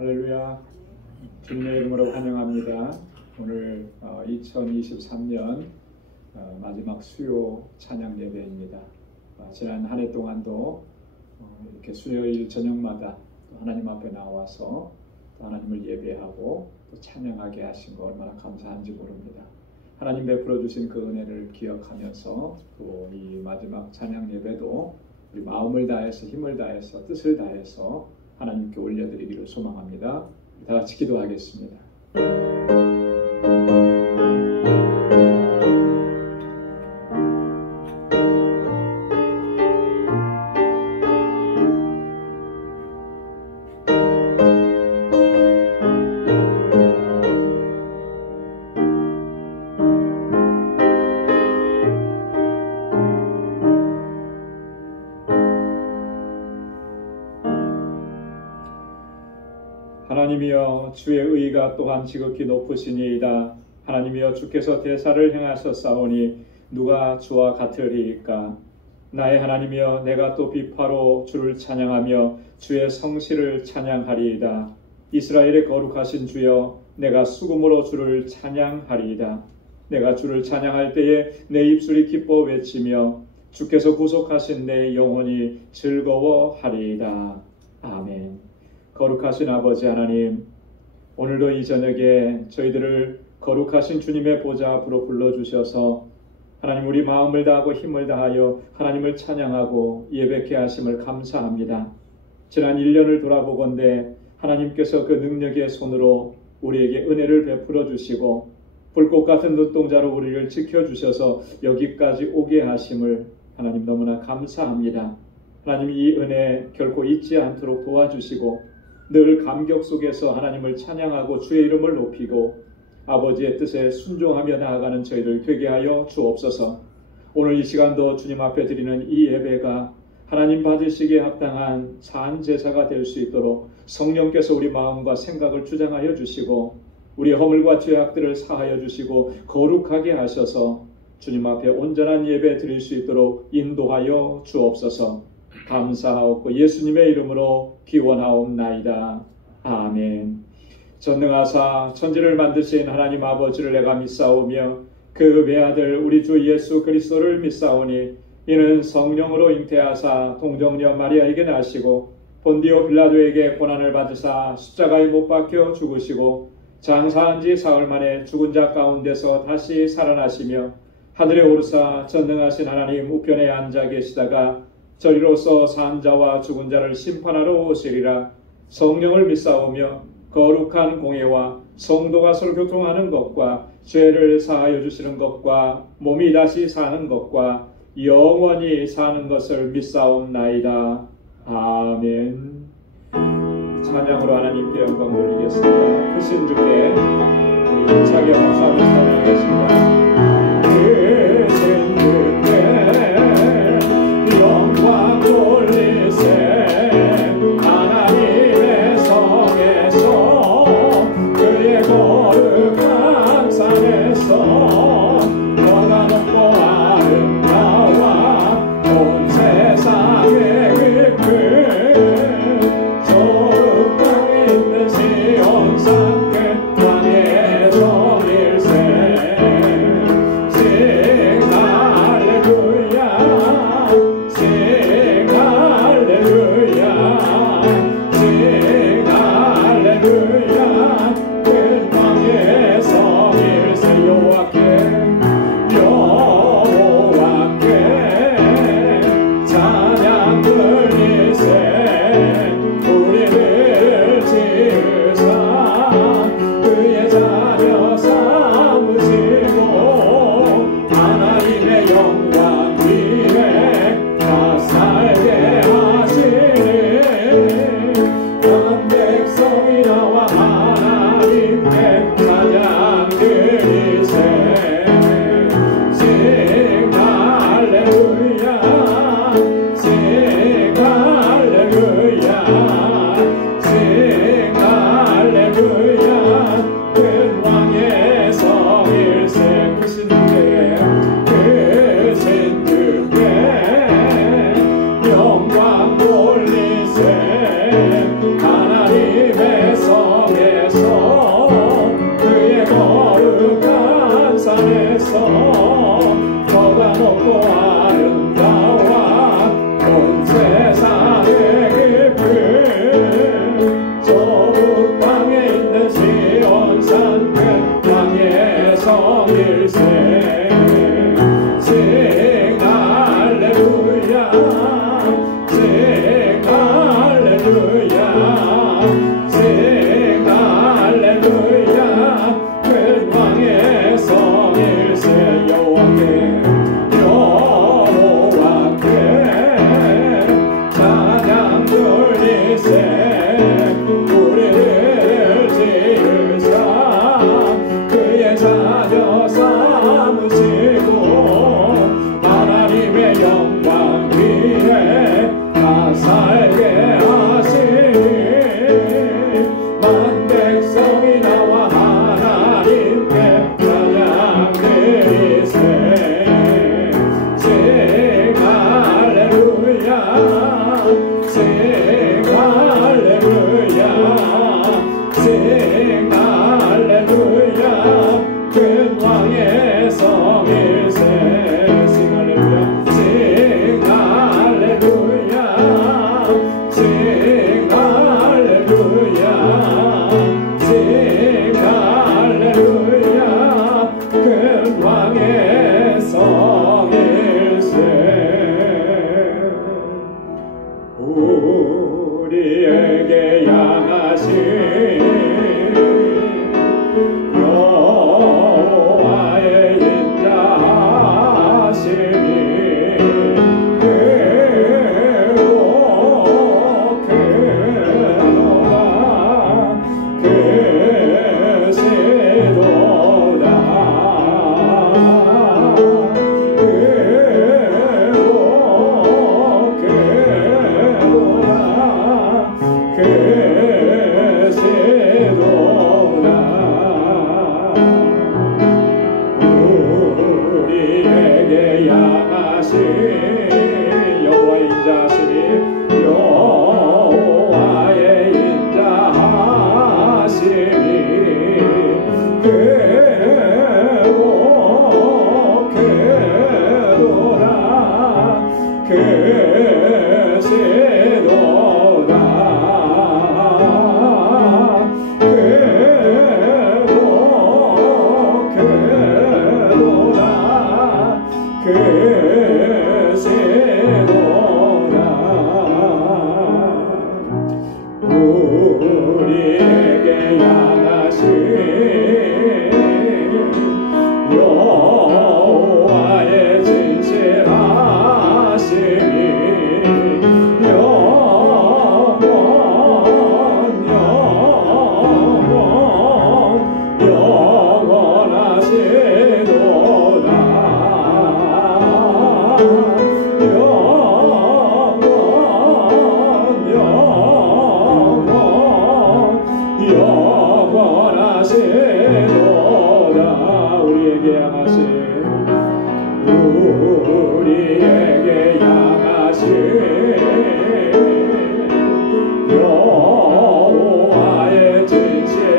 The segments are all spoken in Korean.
할렐루야. 주님의 이름으로 환영합니다. 오늘 2023년 마지막 수요 찬양 예배입니다. 지난 한 해 동안도 이렇게 수요일 저녁마다 하나님 앞에 나와서 하나님을 예배하고 또 찬양하게 하신 거 얼마나 감사한지 모릅니다. 하나님 베풀어 주신 그 은혜를 기억하면서 또 이 마지막 찬양 예배도 우리 마음을 다해서 힘을 다해서 뜻을 다해서 하나님께 올려드리기를 소망합니다. 다 같이 기도하겠습니다. 하나님이여, 주의 의가 또한 지극히 높으시니이다. 하나님이여, 주께서 대사를 행하셨사오니 누가 주와 같으리이까. 나의 하나님이여, 내가 또 비파로 주를 찬양하며 주의 성실을 찬양하리이다. 이스라엘의 거룩하신 주여, 내가 수금으로 주를 찬양하리이다. 내가 주를 찬양할 때에 내 입술이 기뻐 외치며 주께서 구속하신 내 영혼이 즐거워하리이다. 아멘. 거룩하신 아버지 하나님, 오늘도 이 저녁에 저희들을 거룩하신 주님의 보좌 앞으로 불러주셔서 하나님 우리 마음을 다하고 힘을 다하여 하나님을 찬양하고 예배케 하심을 감사합니다. 지난 1년을 돌아보건대 하나님께서 그 능력의 손으로 우리에게 은혜를 베풀어 주시고 불꽃 같은 눈동자로 우리를 지켜주셔서 여기까지 오게 하심을 하나님 너무나 감사합니다. 하나님 이 은혜 결코 잊지 않도록 도와주시고 늘 감격 속에서 하나님을 찬양하고 주의 이름을 높이고 아버지의 뜻에 순종하며 나아가는 저희들 되게 하여 주옵소서. 오늘 이 시간도 주님 앞에 드리는 이 예배가 하나님 받으시기에 합당한 산 제사가 될 수 있도록 성령께서 우리 마음과 생각을 주장하여 주시고 우리 허물과 죄악들을 사하여 주시고 거룩하게 하셔서 주님 앞에 온전한 예배 드릴 수 있도록 인도하여 주옵소서. 감사하옵고 예수님의 이름으로 기원하옵나이다. 아멘. 전능하사 천지를 만드신 하나님 아버지를 내가 믿사오며 그 외아들 우리 주 예수 그리스도를 믿사오니 이는 성령으로 잉태하사 동정녀 마리아에게 나시고 본디오 빌라도에게 고난을 받으사 십자가에 못 박혀 죽으시고 장사한 지 사흘 만에 죽은 자 가운데서 다시 살아나시며 하늘에 오르사 전능하신 하나님 우편에 앉아 계시다가 저리로서 산 자와 죽은 자를 심판하러 오시리라. 성령을 믿사오며 거룩한 공예와 성도가 서로 교통하는 것과 죄를 사하여 주시는 것과 몸이 다시 사는 것과 영원히 사는 것을 믿사옵나이다. 아멘. 찬양으로 하나님께 영광 돌리겠습니다. 크신 주께 우리 힘차게 박수하며 찬양하겠습니다. 크신 주께 영광 돌리세. 하나님의 성에서 그의 거룩한 산에서 너가 높고 아름다워 온 세상에 그큰 저 땅에 있는 시온산 끝 땅의 정일세. 안에서 너가 높고 아름다워 온 세상의 깊은 저 북방에 있는 시온산 큰 땅의 성일세 Sing hallelujah Sing hallelujah Sing hallelujah 큰 왕의 성일세 여호와께 여호와께 찬양 돌리세 우리를 지으사 그의 자녀 삼으시고 하나님의 영광 위에 다 살게 하시니 만 백성이 나와 하나님께 찬양 드리세 Sing hallelujah Sing hallelujah Sing hallelujah 큰 왕의 성일세 Sing hallelujah Sing hallelujah Sing hallelujah Sing hallelujah 큰 왕의 성일세 우리에게 향하신 여호와의 인자하심이 우리에게 향하신 여호와의 인자하심이 여호와의 인자하심이 괴롭게도다 계시도다 우리에게 향하신 여호와의 진실하심이 영원하시도다 우리에게 향하신 여호와의 진실하심이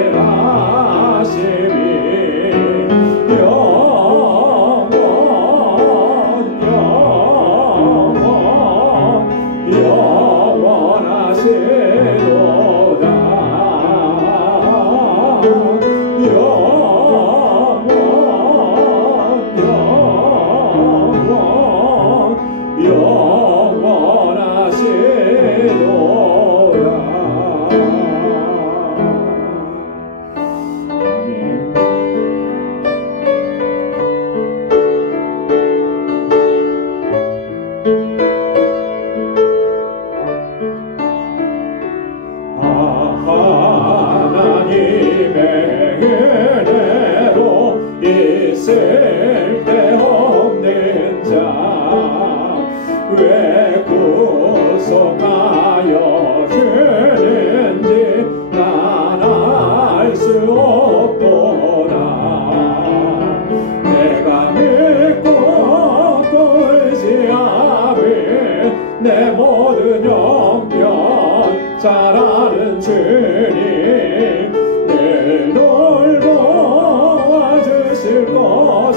하나님의 은혜로 있을 데 없는 자 왜 구속하여 주는지 난 알 수 없도다. 내가 믿고 또 의지하며 내 모든 형편 잘 아는 주님 늘 돌보아 주실 것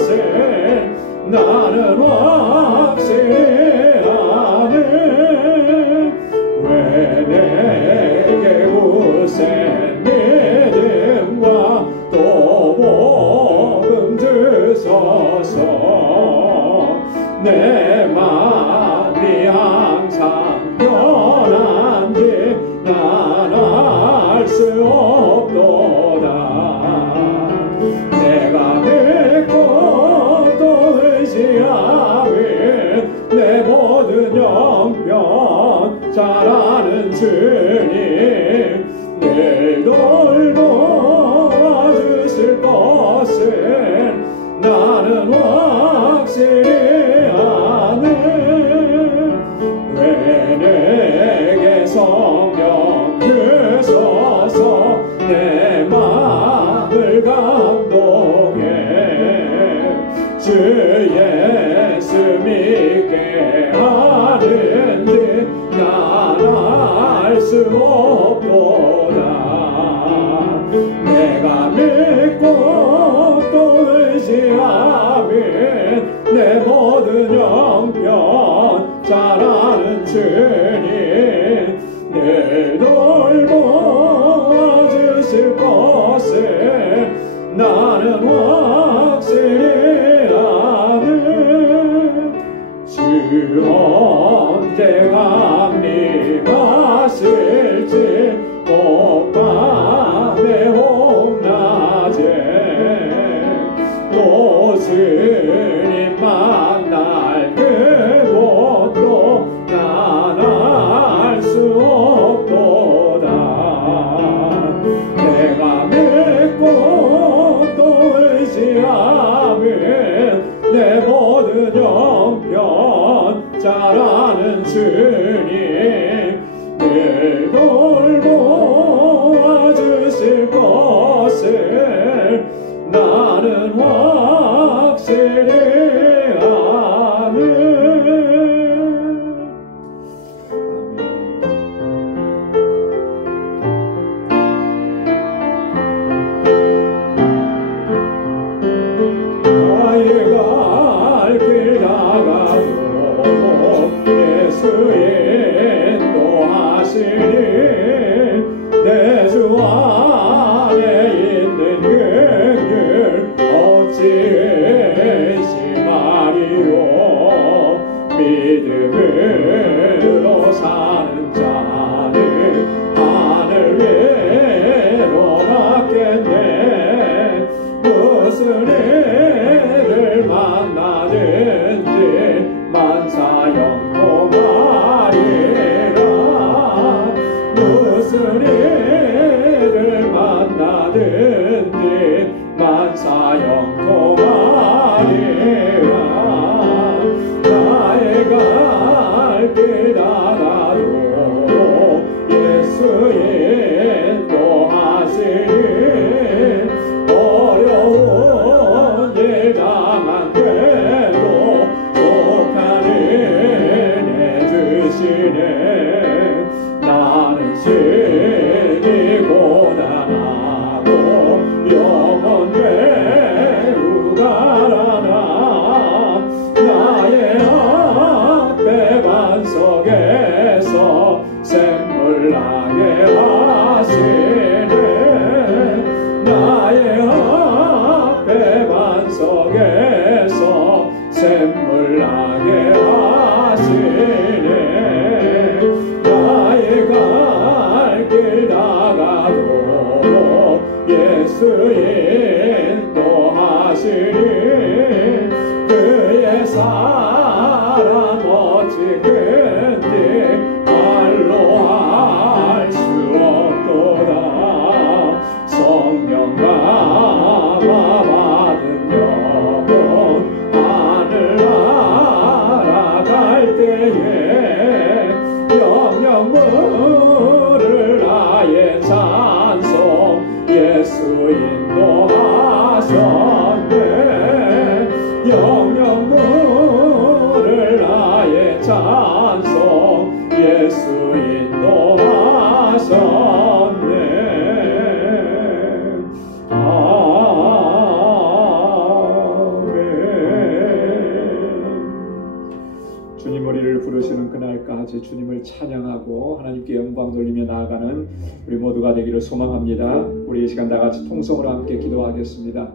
주셔서 내 마음이 항상 편한지 난 알 수 없도다. 내가 믿고 또 의지하며 내 모든 형편 잘 아는 주님 늘 돌보아주실 것을 나는 확실히 아네. 왜 내게 성령 주셔서 내 마음을 감동해 주 예수 믿게 하는지 난 알 수 없도다. 내가 믿고 또 의지하며 내 모든 형편 잘 아는 주님 늘 돌보아주실 것을 나는 확실히 아네. 주 언제 강림하실지 밤에 홍낮에 또 주님 만날 그곳도 난 알 수 없도다. 내가 믿고 또 의지하며 내 모든 형편 잘 아는 주님 늘 돌보아주실 것을 나는 확실히 아네. 나의 갈 길 다가도 예수의 인도하시니 내 주 안에 있는 긍휼 어찌 의심하리요. 믿음으로 사는 자는 하늘 위로 갔겠네. 무슨 일을 만나든지 만사형통하리라. 무슨 일을 만나든지 만사형통하리라. 나의 갈 길 다가도 예수 인도하시니 어려운 일 당한데도 독한 은혜 주시네. 나는 신이 고단하고 영혼 괴우가라나 나의 앞에 반석에서 샘물 나게 하시네. 나의 앞에 반석에서 샘물 나게 하시네. 나의 갈 길 다가도 예수 인도하시니 그의 사랑 어찌 큰지 말로 알 수 없도다. 성령 감화받은 영혼 하늘 날아갈 때에 영영 물을 나의 찬송 예수 인도하셨네. 영영 물을 나의 찬송 예수 인도하셨네. 주님 우리를 부르시는 그날까지 주님을 찬양하고 하나님께 영광 돌리며 나아가는 우리 모두가 되기를 소망합니다. 우리 이 시간 다같이 통성으로 함께 기도하겠습니다.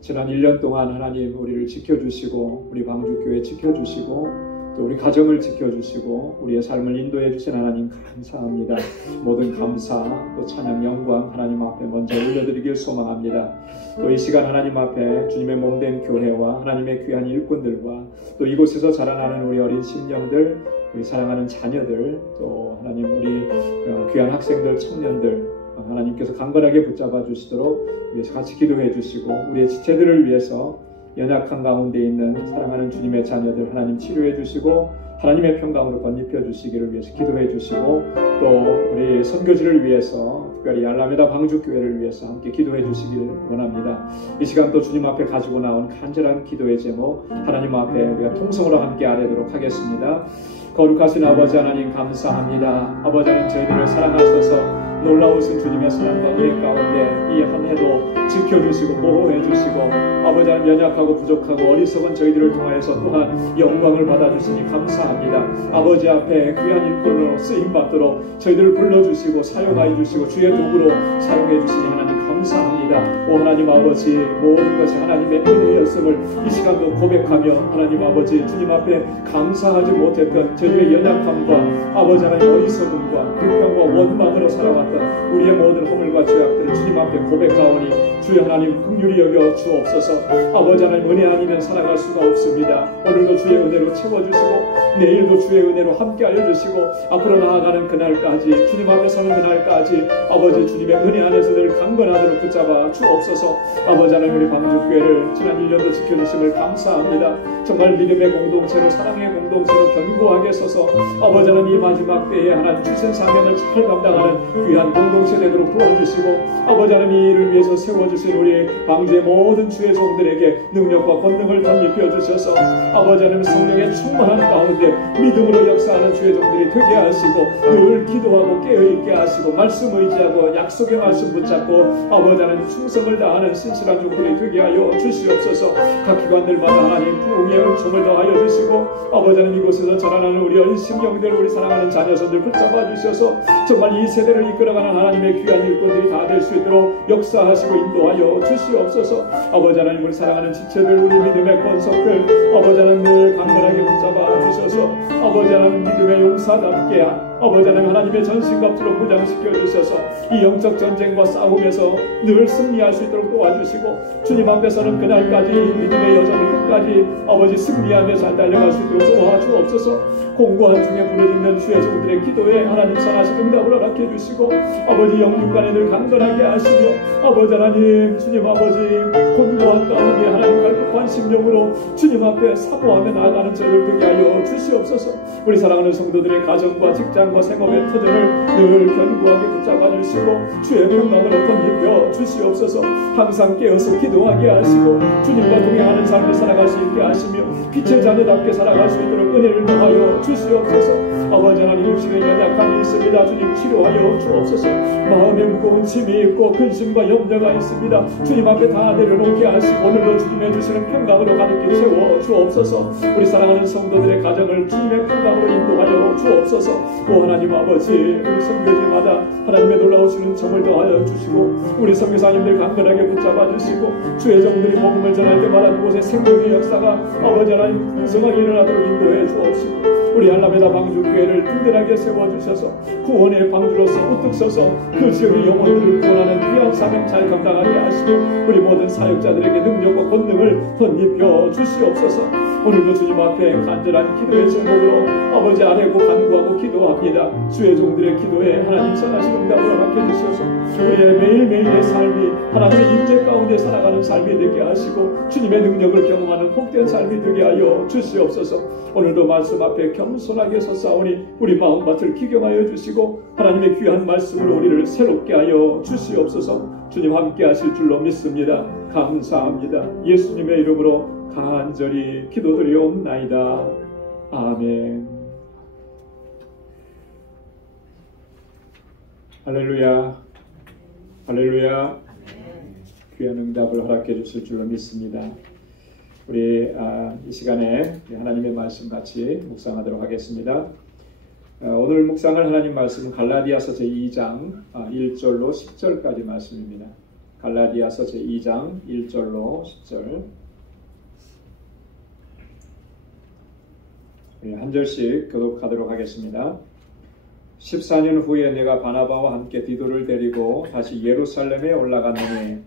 지난 1년 동안 하나님 우리를 지켜주시고 우리 방주교회 지켜주시고 또 우리 가정을 지켜주시고 우리의 삶을 인도해 주신 하나님 감사합니다. 모든 감사 또 찬양 영광 하나님 앞에 먼저 올려드리길 소망합니다. 또 이 시간 하나님 앞에 주님의 몸된 교회와 하나님의 귀한 일꾼들과 또 이곳에서 자라나는 우리 어린 심령들 우리 사랑하는 자녀들 또 하나님 우리 귀한 학생들 청년들 하나님께서 강건하게 붙잡아 주시도록 위해서 같이 기도해 주시고 우리의 지체들을 위해서 연약한 가운데 있는 사랑하는 주님의 자녀들 하나님 치료해 주시고 하나님의 평강으로 덧입혀 주시기를 위해서 기도해 주시고 또 우리 선교지를 위해서 특별히 알라메다 방주교회를 위해서 함께 기도해 주시기를 원합니다. 이 시간 또 주님 앞에 가지고 나온 간절한 기도의 제목 하나님 앞에 우리가 통성으로 함께 아뢰도록 하겠습니다. 거룩하신 아버지 하나님 감사합니다. 아버지 하나님 저희들을 사랑하셔서 놀라우신 주님의 사랑과 은혜 가운데 이 한 해도 지켜주시고 보호해주시고 아버지 하나님 연약하고 부족하고 어리석은 저희들을 통하여서 또한 영광을 받아주시니 감사합니다. 아버지 앞에 귀한 일꾼으로 쓰임받도록 저희들을 불러주시고 사용하여 주시고 주의 도구로 사용해 주시니 하나님 감사합니다. 오 하나님 아버지 모든 것이 하나님의 은혜였음을 이 시간도 고백하며 하나님 아버지 주님 앞에 감사하지 못했던 저희들의 연약함과 아버지 하나님 어리석음과 불평과 원망으로 살아왔던 우리의 모든 허물과 죄악들을 주님 앞에 고백하오니 주여 하나님 긍휼히 여겨 주옵소서. 아버지 하나님 은혜 아니면 살아갈 수가 없습니다. 오늘도 주의 은혜로 채워주시고 내일도 주의 은혜로 함께 알려주시고 앞으로 나아가는 그날까지 주님 앞에 서는 그날까지 아버지 주님의 은혜 안에서 늘 강건하도록 붙잡아 주옵소서. 아버지 하나님 우리 방주교회를 지난 1년도 지켜주심을 감사합니다. 정말 믿음의 공동체로 사랑의 공동체로 견고하게 서서 아버지 하나님 이 마지막 때에 하나님 주신 사명을 잘 감당하는 귀한 공동체 되도록 도와주시고 아버지 하나님 이 일을 위해서 세워주신 우리 방주의 모든 주의 종들에게 능력과 권능을 덧입혀 주셔서 아버지 하나님 성령의 충만한 가운데 믿음으로 역사하는 주의 종들이 되게 하시고 늘 기도하고 깨어있게 하시고 말씀 의지하고 약속의 말씀 붙잡고 아버지 하나님 충성을 다하는 신실한 종들이 되게 하여 주시옵소서. 각 기관들마다 하나님 부흥의 은총을 더하여 주시고 아버지 하나님 이곳에서 자라나는 우리 어린 심령들 우리 사랑하는 자녀선들 붙잡아 주셔서 정말 이 세대를 이끌어가는 하나님의 귀한 일꾼들이 다 될 수 있도록 역사하시고 인도하여 주시옵소서. 아버지 하나님 우리 사랑하는 지체들 우리 믿음의 권속들 아버지 하나님 늘 강건하게 붙잡아 주셔서 아버지 하나님 믿음의 용사답게 아버지 하나님 하나님의 전신갑주로 무장시켜 주셔서 이 영적 전쟁과 싸움에서 늘 승리할 수 있도록 도와주시고 주님 앞에서는 그날까지 믿음의 여정을 끝까지 아버지 승리하며 잘 달려갈 수 있도록 도와주옵소서. 공고한 중에 부르짖는 주의 종들의 기도에 하나님 선하신 응답을 허락해 주시고 아버지 영육간에 늘 강건하게 하시며 아버지 하나님 주님 아버지 곤고한 가운데 하나님 갈급한 심령으로 주님 앞에 사모하며 나아가는 저희들 되게 하여 주시옵소서. 우리 사랑하는 성도들의 가정과 직장과 생업의 터전을 늘 견고하게 붙잡아 주시고 주의 평강을 덧입혀 주시옵소서. 항상 깨어서 기도하게 하시고 주님과 동행하는 삶을 살아갈 수 있게 하시며 빛의 자녀답게 살아갈 수 있도록 은혜를 더하여 주시옵소서. 아버지 하나님 육신의 연약함이 있습니다. 주님 치료하여 주옵소서. 마음에 무거운 짐이 있고 근심과 염려가 있습니다. 주님 앞에 다 내려놓게 하시고 오늘도 주님의 주시는 평강으로 가득히 채워 주옵소서. 우리 사랑하는 성도들의 가정을 주님의 평강으로 인도하여 주옵소서. 오 하나님 아버지 우리 선교지마다 하나님의 놀라우시는 점을 더하여 주시고 우리 선교사님들 강건하게 붙잡아 주시고 주의 종들이 복음을 전할 때마다 그곳에 생명의 역사가 아버지 하나님 풍성하게 일어나도록 인도해 주옵시고 우리 알라메다 방주교회를 든든하게 세워주셔서 구원의 방주로서 우뚝 서서 그 지역의 영혼들을 구원하는 귀한 사명 잘 감당하게 하시고 우리 모든 사역자들에게 능력과 권능을 덧입혀 주시옵소서. 오늘도 주님 앞에 간절한 기도의 제목으로 아버지 아뢰고 간구하고 기도합니다. 주의 종들의 기도에 하나님 선하신 응답을 허락해 주셔서 우리의 매일매일의 삶이 하나님의 임재 가운데 살아가는 삶이 되게 하시고 주님의 능력을 경험하는 복된 삶이 되게 하여 주시옵소서. 오늘도 말씀 앞에 겸손하게 서사오니 우리 마음밭을 기경하여 주시고 하나님의 귀한 말씀으로 우리를 새롭게 하여 주시옵소서. 주님 함께 하실 줄로 믿습니다. 감사합니다. 예수님의 이름으로 간절히 기도드리옵나이다. 아멘. 할렐루야. 할렐루야. 귀한 응답을 허락해 주실 줄로 믿습니다. 우리 이 시간에 하나님의 말씀 같이 묵상하도록 하겠습니다. 오늘 묵상할 하나님 말씀은 갈라디아서 제2장 1절로 10절까지 말씀입니다. 갈라디아서 제2장 1절로 10절. 한 절씩 교독하도록 하겠습니다. 14년 후에 내가 바나바와 함께 디도를 데리고 다시 예루살렘에 올라갔느니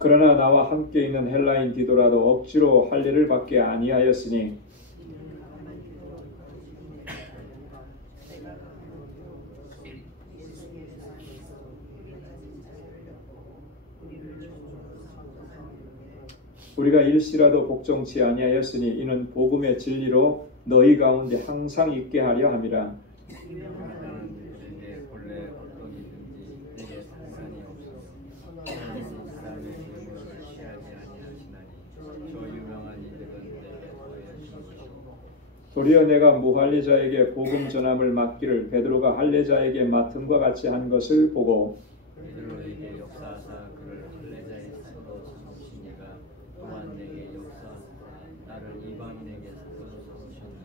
그러나 나와 함께 있는 헬라인 디도라도 억지로 할 일을 받게 아니하였으니 우리가 일시라도 복종치 아니하였으니 이는 복음의 진리로 너희 가운데 항상 있게 하려 함이라. 도리어 내가 무할례자에게 복음 전함을 맡기를 베드로가 할례자에게 맡음과 같이 한 것을 보고 베드로에게 역사하사 그를 할례자의 사도로 삼으시니가 또한 내게 역사하사 나를 이방인에게 사도로 삼으셨느니라.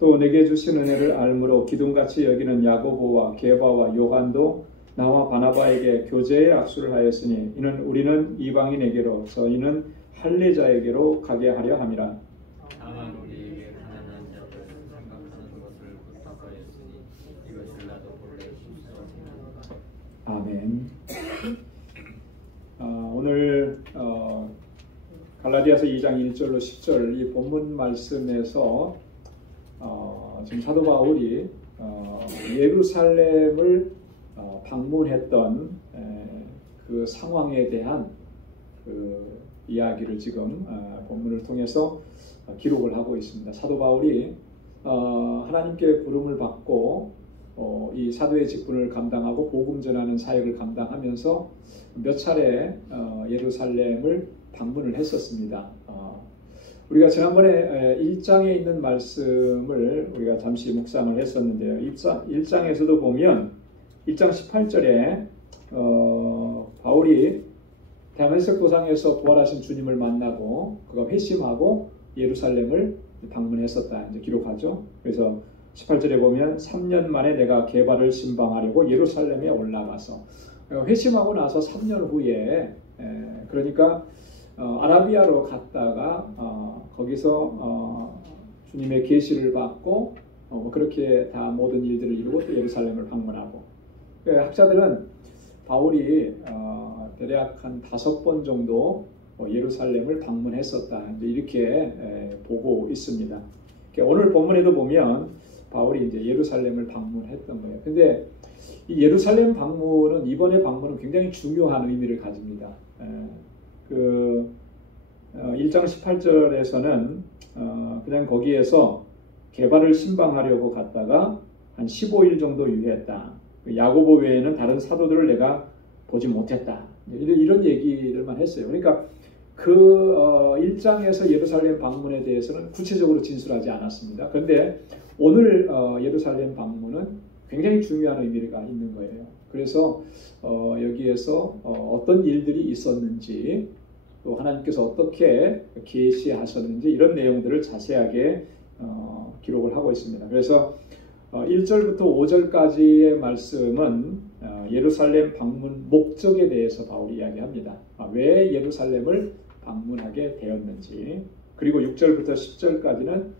또 내게 주신 은혜를 알므로 기둥같이 여기는 야고보와 게바와 요한도 나와 바나바에게 교제의 악수를 하였으니 이는 우리는 이방인에게로 저희는 할례자에게로 가게 하려 함이라. 다만 우리에게 가난한 자들 생각하는 것을 부탁하였으니 이것을 나도 본래 순수하니라. 아멘. 오늘 갈라디아서 2장 1절로 10절 이 본문 말씀에서 지금 사도 바울이 예루살렘을 방문했던 그 상황에 대한 그 이야기를 지금 본문을 통해서 기록을 하고 있습니다. 사도 바울이 하나님께 부름을 받고 이 사도의 직분을 감당하고 복음 전하는 사역을 감당하면서 몇 차례 예루살렘을 방문을 했었습니다. 우리가 지난번에 1장에 있는 말씀을 우리가 잠시 묵상을 했었는데요. 1장에서도 보면 1장 18절에 바울이 다메섹 도상에서 부활하신 주님을 만나고 그가 회심하고 예루살렘을 방문했었다 이제 기록하죠. 그래서 18절에 보면 3년 만에 내가 게바를 신방하려고 예루살렘에 올라가서 회심하고 나서 3년 후에 그러니까 아라비아로 갔다가 거기서 주님의 계시를 받고 그렇게 다 모든 일들을 이루고 또 예루살렘을 방문하고 학자들은 바울이 대략 한 5번 정도 예루살렘을 방문했었다 이렇게 보고 있습니다. 오늘 본문에도 보면 바울이 이제 예루살렘을 방문했던 거예요. 근데 이 예루살렘 방문은 이번의 방문은 굉장히 중요한 의미를 가집니다. 그 1장 18절에서는 그냥 거기에서 게바를 신방하려고 갔다가 한 15일 정도 유했다. 야고보 외에는 다른 사도들을 내가 보지 못했다. 이런 얘기들만 했어요. 그러니까 그 1장에서 예루살렘 방문에 대해서는 구체적으로 진술하지 않았습니다. 그런데 오늘 예루살렘 방문은 굉장히 중요한 의미가 있는 거예요. 그래서 여기에서 어떤 일들이 있었는지 또 하나님께서 어떻게 계시하셨는지 이런 내용들을 자세하게 기록을 하고 있습니다. 그래서 1절부터 5절까지의 말씀은 예루살렘 방문 목적에 대해서 바울이 이야기합니다. 왜 예루살렘을 방문하게 되었는지, 그리고 6절부터 10절까지는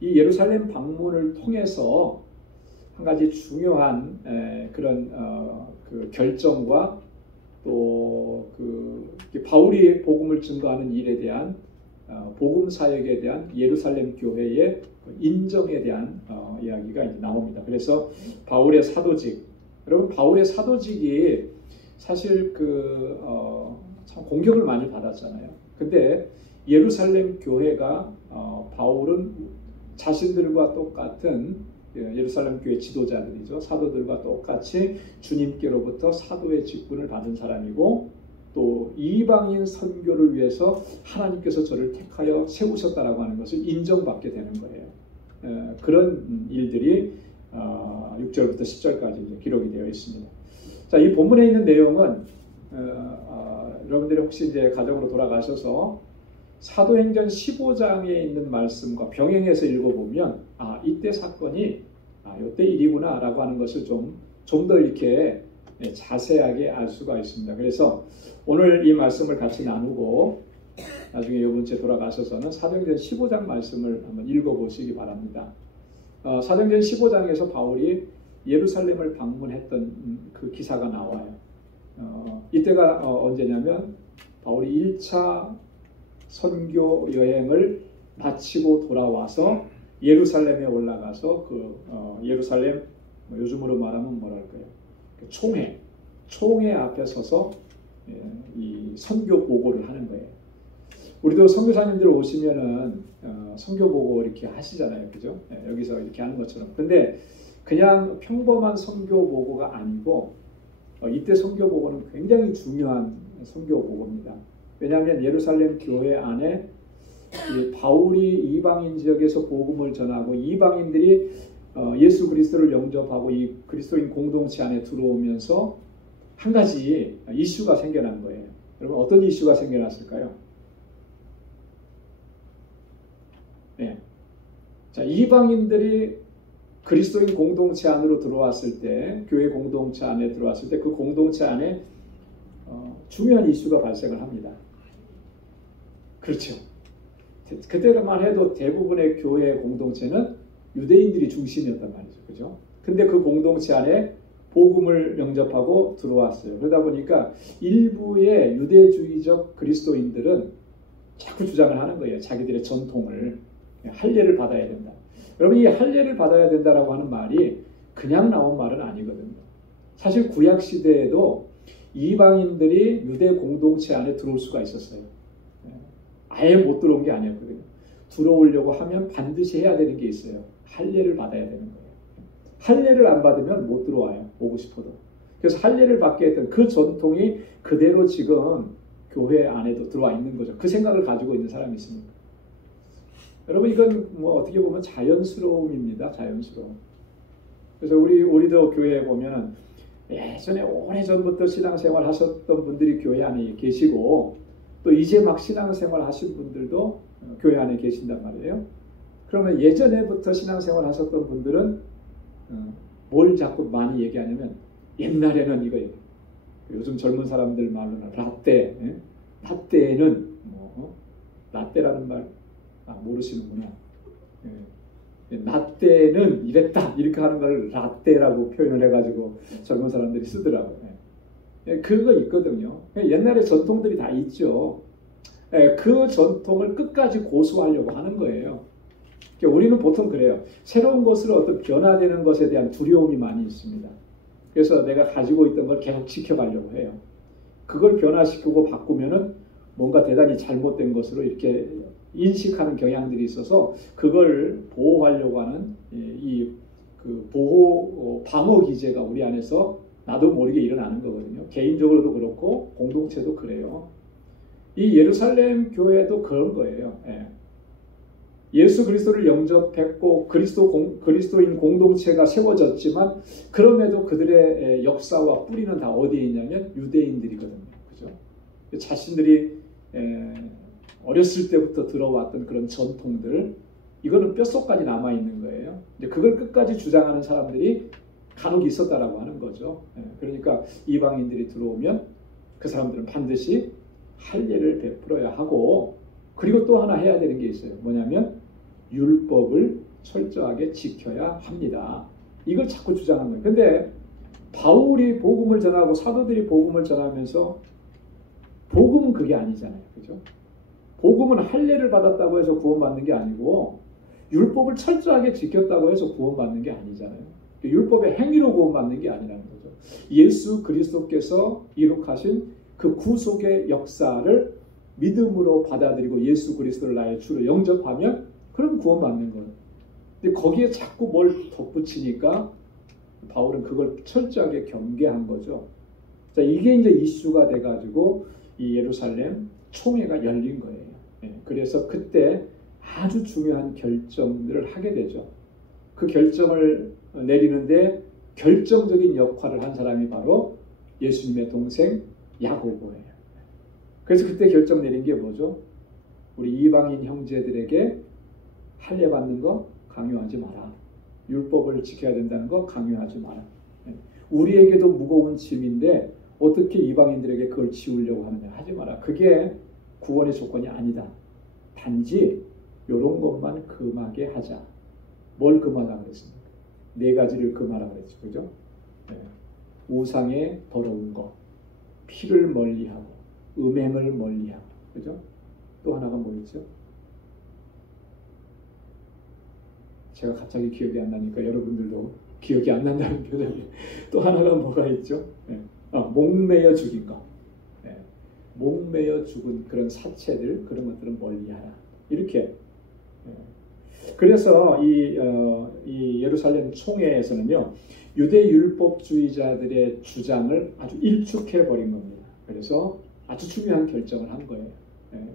이 예루살렘 방문을 통해서 한 가지 중요한 그런 그 결정과 또 그 바울이 복음을 증거하는 일에 대한 복음 사역에 대한 예루살렘 교회의 인정에 대한 이야기가 이제 나옵니다. 그래서 바울의 사도직, 여러분 바울의 사도직이 사실 참 공격을 많이 받았잖아요. 근데 예루살렘 교회가 바울은 자신들과 똑같은 예루살렘 교회 지도자들이죠. 사도들과 똑같이 주님께로부터 사도의 직분을 받은 사람이고 또 이방인 선교를 위해서 하나님께서 저를 택하여 세우셨다라고 하는 것을 인정받게 되는 거예요. 그런 일들이 6절부터 10절까지 기록이 되어 있습니다. 자, 이 본문에 있는 내용은 여러분들이 혹시 이제 가정으로 돌아가셔서 사도행전 15장에 있는 말씀과 병행해서 읽어보면 이때 사건이 이때 일이구나 라고 하는 것을 좀 더 이렇게 자세하게 알 수가 있습니다. 그래서 오늘 이 말씀을 같이 나누고 나중에 이번 주에 돌아가셔서는 사도행전 15장 말씀을 한번 읽어보시기 바랍니다. 사도행전 15장에서 바울이 예루살렘을 방문했던 그 기사가 나와요. 이때가 언제냐면 바울이 1차 선교 여행을 마치고 돌아와서 예루살렘에 올라가서 예루살렘 요즘으로 말하면 뭐랄까요? 총회 앞에 서서 이 선교 보고를 하는 거예요. 우리도 선교사님들 오시면은 선교 보고 이렇게 하시잖아요, 그죠? 여기서 이렇게 하는 것처럼. 근데 그냥 평범한 선교 보고가 아니고 이때 선교 보고는 굉장히 중요한 선교 보고입니다. 왜냐하면 예루살렘 교회 안에 바울이 이방인 지역에서 복음을 전하고 이방인들이 예수 그리스도를 영접하고 이 그리스도인 공동체 안에 들어오면서 한 가지 이슈가 생겨난 거예요. 여러분 어떤 이슈가 생겨났을까요? 네. 자, 이방인들이 그리스도인 공동체 안으로 들어왔을 때, 교회 공동체 안에 들어왔을 때 그 공동체 안에 중요한 이슈가 발생을 합니다. 그렇죠. 그때만 해도 대부분의 교회 공동체는 유대인들이 중심이었단 말이죠. 그죠? 근데 그 공동체 안에 복음을 영접하고 들어왔어요. 그러다 보니까 일부의 유대주의적 그리스도인들은 자꾸 주장을 하는 거예요. 자기들의 전통을. 할례를 받아야 된다. 여러분 이 할례를 받아야 된다라고 하는 말이 그냥 나온 말은 아니거든요. 사실 구약 시대에도 이방인들이 유대 공동체 안에 들어올 수가 있었어요. 아예 못 들어온 게 아니었거든요. 들어오려고 하면 반드시 해야 되는 게 있어요. 할례를 받아야 되는 거예요. 할례를 안 받으면 못 들어와요. 오고 싶어도. 그래서 할례를 받게 했던 그 전통이 그대로 지금 교회 안에도 들어와 있는 거죠. 그 생각을 가지고 있는 사람이 있습니다. 여러분 이건 뭐 어떻게 보면 자연스러움입니다. 자연스러움. 그래서 우리도 교회에 보면 예전에 오래전부터 신앙생활 하셨던 분들이 교회 안에 계시고 또 이제 막 신앙생활 하신 분들도 교회 안에 계신단 말이에요. 그러면 예전에부터 신앙생활 하셨던 분들은 뭘 자꾸 많이 얘기하냐면 옛날에는 이거예요. 요즘 젊은 사람들 말로는 라떼. 라떼는 라떼라는 말 모르시는구나. 라떼는 이랬다 이렇게 하는 걸 라떼라고 표현을 해가지고 젊은 사람들이 쓰더라고요. 그거 있거든요. 옛날에 전통들이 다 있죠. 그 전통을 끝까지 고수하려고 하는 거예요. 우리는 보통 그래요. 새로운 것으로 어떤 변화되는 것에 대한 두려움이 많이 있습니다. 그래서 내가 가지고 있던 걸 계속 지켜가려고 해요. 그걸 변화시키고 바꾸면은 뭔가 대단히 잘못된 것으로 이렇게 인식하는 경향들이 있어서 그걸 보호하려고 하는 그 보호 방어 기제가 우리 안에서 나도 모르게 일어나는 거거든요. 개인적으로도 그렇고 공동체도 그래요. 이 예루살렘 교회도 그런 거예요. 예수 그리스도를 영접했고 그리스도인 공동체가 세워졌지만 그럼에도 그들의 역사와 뿌리는 다 어디에 있냐면 유대인들이거든요. 그죠? 자신들이 어렸을 때부터 들어왔던 그런 전통들 이거는 뼛속까지 남아있는 거예요. 이제 그걸 끝까지 주장하는 사람들이 간혹 있었다라고 하는 거죠. 그러니까 이방인들이 들어오면 그 사람들은 반드시 할례를 베풀어야 하고 그리고 또 하나 해야 되는 게 있어요. 뭐냐면 율법을 철저하게 지켜야 합니다. 이걸 자꾸 주장하는 거예요. 근데 바울이 복음을 전하고 사도들이 복음을 전하면서 복음은 그게 아니잖아요. 그죠? 복음은 할례를 받았다고 해서 구원받는 게 아니고 율법을 철저하게 지켰다고 해서 구원받는 게 아니잖아요. 율법의 행위로 구원받는 게 아니라는 거죠. 예수 그리스도께서 이룩하신 그 구속의 역사를 믿음으로 받아들이고 예수 그리스도를 나의 주로 영접하면 그럼 구원받는 거예요. 근데 거기에 자꾸 뭘 덧붙이니까 바울은 그걸 철저하게 경계한 거죠. 자, 이게 이제 이슈가 돼가지고 이 예루살렘 총회가 열린 거예요. 그래서 그때 아주 중요한 결정들을 하게 되죠. 그 결정을 내리는데 결정적인 역할을 한 사람이 바로 예수님의 동생 야고보예요. 그래서 그때 결정 내린 게 뭐죠? 우리 이방인 형제들에게 할례 받는 거 강요하지 마라. 율법을 지켜야 된다는 거 강요하지 마라. 우리에게도 무거운 짐인데 어떻게 이방인들에게 그걸 지우려고 하느냐. 하지 마라. 그게 구원의 조건이 아니다. 단지 이런 것만 금하게 하자. 뭘 금하라 그랬습니까? 네 가지를 금하라 그랬죠. 그죠? 우상의 더러운 것, 피를 멀리하고, 음행을 멀리하고, 그죠? 또 하나가 뭐 있죠? 제가 갑자기 기억이 안 나니까 여러분들도 기억이 안 난다는 표정이. 또 하나가 뭐가 있죠? 목매어 죽인 것. 목매어 죽은 그런 사체들, 그런 것들은 멀리하라. 이렇게. 그래서 이 예루살렘 총회에서는요, 유대 율법주의자들의 주장을 아주 일축해 버린 겁니다. 그래서 아주 중요한 결정을 한 거예요.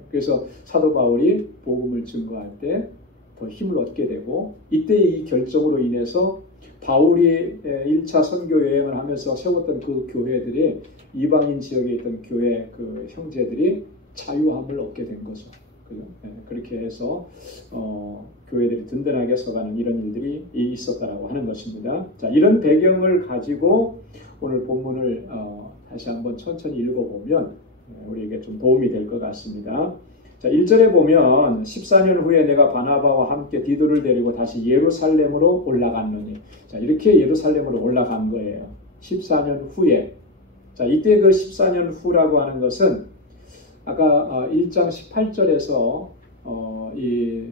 그래서 사도 바울이 복음을 증거할 때 더 힘을 얻게 되고, 이때 이 결정으로 인해서 바울이 1차 선교 여행을 하면서 세웠던 그 교회들이, 이방인 지역에 있던 교회 그 형제들이 자유함을 얻게 된 거죠. 그죠? 그렇게 해서 교회들이 든든하게 서가는 이런 일들이 있었다라고 하는 것입니다. 자, 이런 배경을 가지고 오늘 본문을 다시 한번 천천히 읽어보면 우리에게 좀 도움이 될 것 같습니다. 자, 1절에 보면 14년 후에 내가 바나바와 함께 디도를 데리고 다시 예루살렘으로 올라갔느니. 자, 이렇게 예루살렘으로 올라간 거예요. 14년 후에. 자, 이때 그 14년 후라고 하는 것은 아까 1장 18절에서 이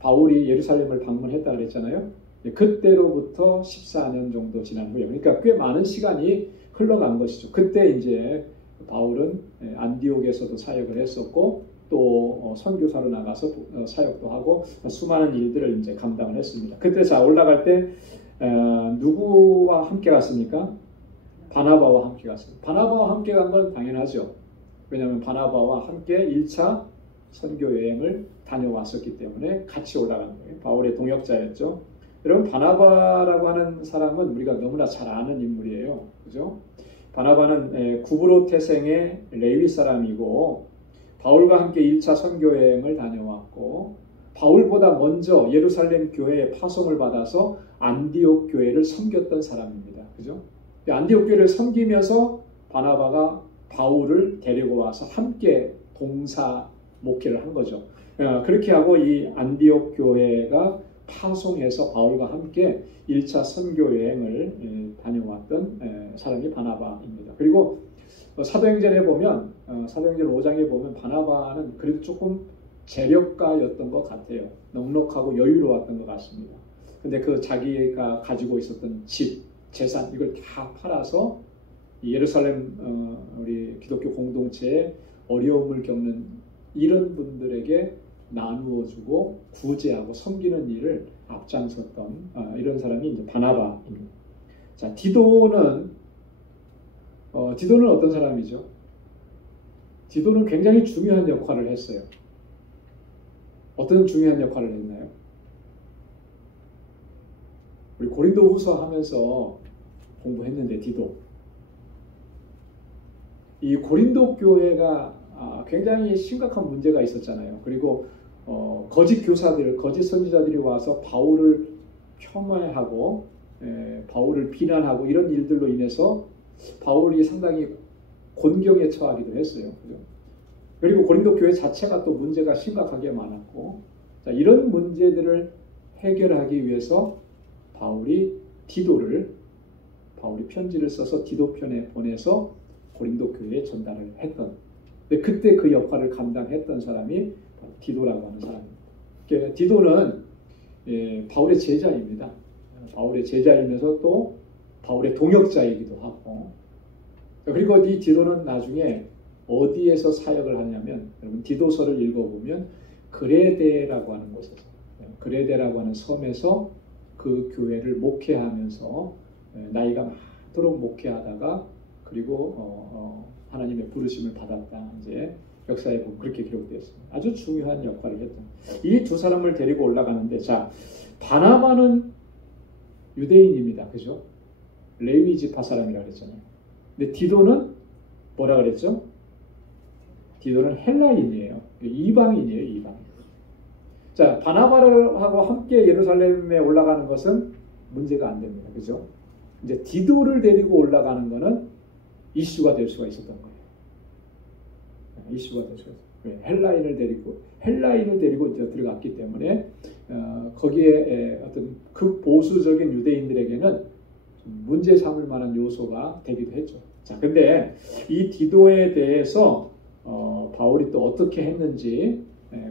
바울이 예루살렘을 방문했다고 그랬잖아요. 그때로부터 14년 정도 지난 후에, 그러니까 꽤 많은 시간이 흘러간 것이죠. 그때 이제 바울은 안디옥에서도 사역을 했었고, 또 선교사로 나가서 사역도 하고 수많은 일들을 이제 감당을 했습니다. 그때 자 올라갈 때 누구와 함께 갔습니까? 바나바와 함께 갔습니다. 바나바와 함께 간 건 당연하죠. 왜냐하면 바나바와 함께 1차 선교 여행을 다녀왔었기 때문에 같이 올라간 거예요. 바울의 동역자였죠. 여러분, 바나바라고 하는 사람은 우리가 너무나 잘 아는 인물이에요. 그죠? 바나바는 구브로 태생의 레위 사람이고, 바울과 함께 1차 선교 여행을 다녀왔고, 바울보다 먼저 예루살렘 교회에 파송을 받아서 안디옥 교회를 섬겼던 사람입니다. 그죠? 안디옥 교회를 섬기면서 바나바가 바울을 데리고 와서 함께 동사 목회를 한 거죠. 그렇게 하고 이 안디옥 교회가 파송해서 바울과 함께 1차 선교 여행을 다녀왔던 사람이 바나바입니다. 그리고 사도행전에 보면, 사도행전 5장에 보면 바나바는 그래도 조금 재력가였던 것 같아요. 넉넉하고 여유로웠던 것 같습니다. 근데 그 자기가 가지고 있었던 집, 재산, 이걸 다 팔아서 예루살렘 우리 기독교 공동체에 어려움을 겪는 이런 분들에게 나누어주고 구제하고 섬기는 일을 앞장섰던 이런 사람이 이제 바나바입니다. 자, 디도는 어떤 사람이죠? 디도는 굉장히 중요한 역할을 했어요. 어떤 중요한 역할을 했나요? 우리 고린도후서 하면서 공부했는데, 디도. 이 고린도 교회가 굉장히 심각한 문제가 있었잖아요. 그리고 거짓 교사들, 거짓 선지자들이 와서 바울을 폄하하고 바울을 비난하고 이런 일들로 인해서 바울이 상당히 곤경에 처하기도 했어요. 그죠? 그리고 고린도 교회 자체가 또 문제가 심각하게 많았고, 자, 이런 문제들을 해결하기 위해서 바울이 편지를 써서 디도 편에 보내서 고린도 교회에 전달을 했던, 근데 그때 그 역할을 감당했던 사람이 디도라고 하는 사람입니다. 디도는 바울의 제자입니다. 바울의 제자이면서 또 바울의 동역자이기도 하고, 그리고 이 디도는 나중에 어디에서 사역을 하냐면, 여러분 디도서를 읽어보면 그레데라고 하는 곳에서, 그레데라고 하는 섬에서 그 교회를 목회하면서 나이가 많도록 목회하다가, 그리고 하나님의 부르심을 받았다. 이제 역사에 보면 그렇게 기록되었습니다. 아주 중요한 역할을 했던 이 두 사람을 데리고 올라가는데, 자, 바나바는 유대인입니다. 그죠? 레위 지파 사람이라고 그랬잖아요. 근데 디도는 뭐라 그랬죠? 디도는 헬라인이에요. 이방인이에요, 이방인. 자, 바나바하고 함께 예루살렘에 올라가는 것은 문제가 안 됩니다. 그죠? 이제 디도를 데리고 올라가는 것은 이슈가 될 수가 있었던 거예요. 이슈가 될 수가 있어요. 헬라인을 데리고 이제 들어갔기 때문에 거기에 어떤 극보수적인 유대인들에게는 문제 삼을 만한 요소가 되기도 했죠. 자, 근데 이 디도에 대해서 바울이 또 어떻게 했는지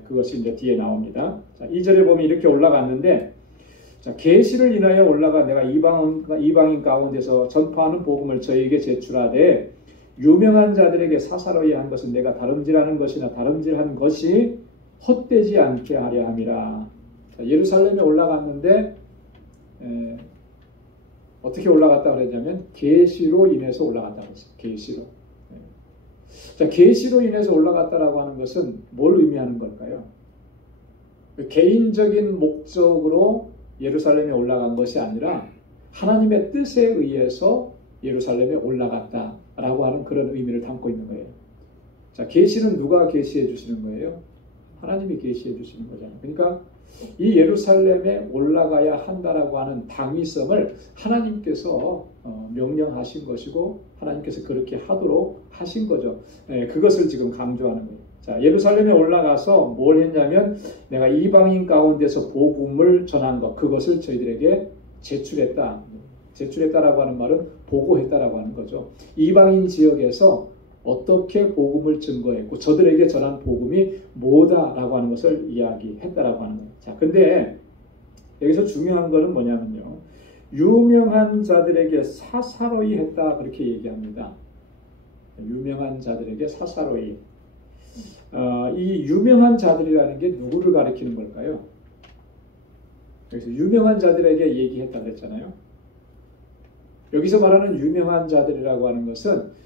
그것이 이제 뒤에 나옵니다. 자, 2절에 보면 이렇게 올라갔는데, 자, 계시를 인하여 올라가 내가 이방인 가운데서 전파하는 복음을 저에게 제출하되 유명한 자들에게 사사로이 한 것은 내가 다름질하는 것이나 다름질한 것이 헛되지 않게 하려 함이라. 자, 예루살렘에 올라갔는데 어떻게 올라갔다 그랬냐면 계시로 인해서 올라갔다고 했어요. 계시로. 자, 계시로 인해서 올라갔다라고 하는 것은 뭘 의미하는 걸까요? 개인적인 목적으로 예루살렘에 올라간 것이 아니라 하나님의 뜻에 의해서 예루살렘에 올라갔다라고 하는 그런 의미를 담고 있는 거예요. 자, 계시는 누가 계시해 주시는 거예요? 하나님이 계시해 주시는 거잖아요. 그러니까 이 예루살렘에 올라가야 한다라고 하는 당위성을 하나님께서 명령하신 것이고 하나님께서 그렇게 하도록 하신 거죠. 그것을 지금 강조하는 거예요. 자, 예루살렘에 올라가서 뭘 했냐면 내가 이방인 가운데서 복음을 전한 것, 그것을 저희들에게 제출했다. 제출했다라고 하는 말은 보고했다라고 하는 거죠. 이방인 지역에서 어떻게 복음을 증거했고 저들에게 전한 복음이 뭐다라고 하는 것을 이야기했다라고 하는 거예요. 자, 근데 여기서 중요한 거는 뭐냐면요. 유명한 자들에게 사사로이 했다 그렇게 얘기합니다. 유명한 자들에게 사사로이. 이 유명한 자들이라는 게 누구를 가리키는 걸까요? 여기서 유명한 자들에게 얘기했다 그랬잖아요. 여기서 말하는 유명한 자들이라고 하는 것은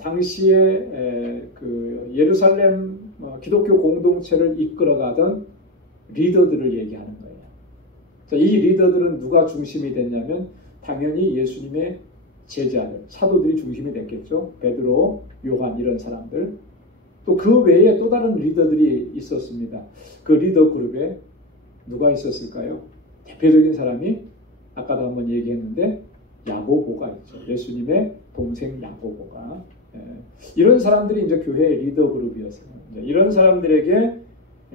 당시에 그 예루살렘 기독교 공동체를 이끌어가던 리더들을 얘기하는 거예요. 자, 이 리더들은 누가 중심이 됐냐면 당연히 예수님의 제자들, 사도들이 중심이 됐겠죠. 베드로, 요한 이런 사람들. 또 그 외에 또 다른 리더들이 있었습니다. 그 리더 그룹에 누가 있었을까요? 대표적인 사람이 아까도 한번 얘기했는데 야고보가 있죠. 예수님의 동생 야고보가. 이런 사람들이 이제 교회의 리더 그룹이었어요. 이런 사람들에게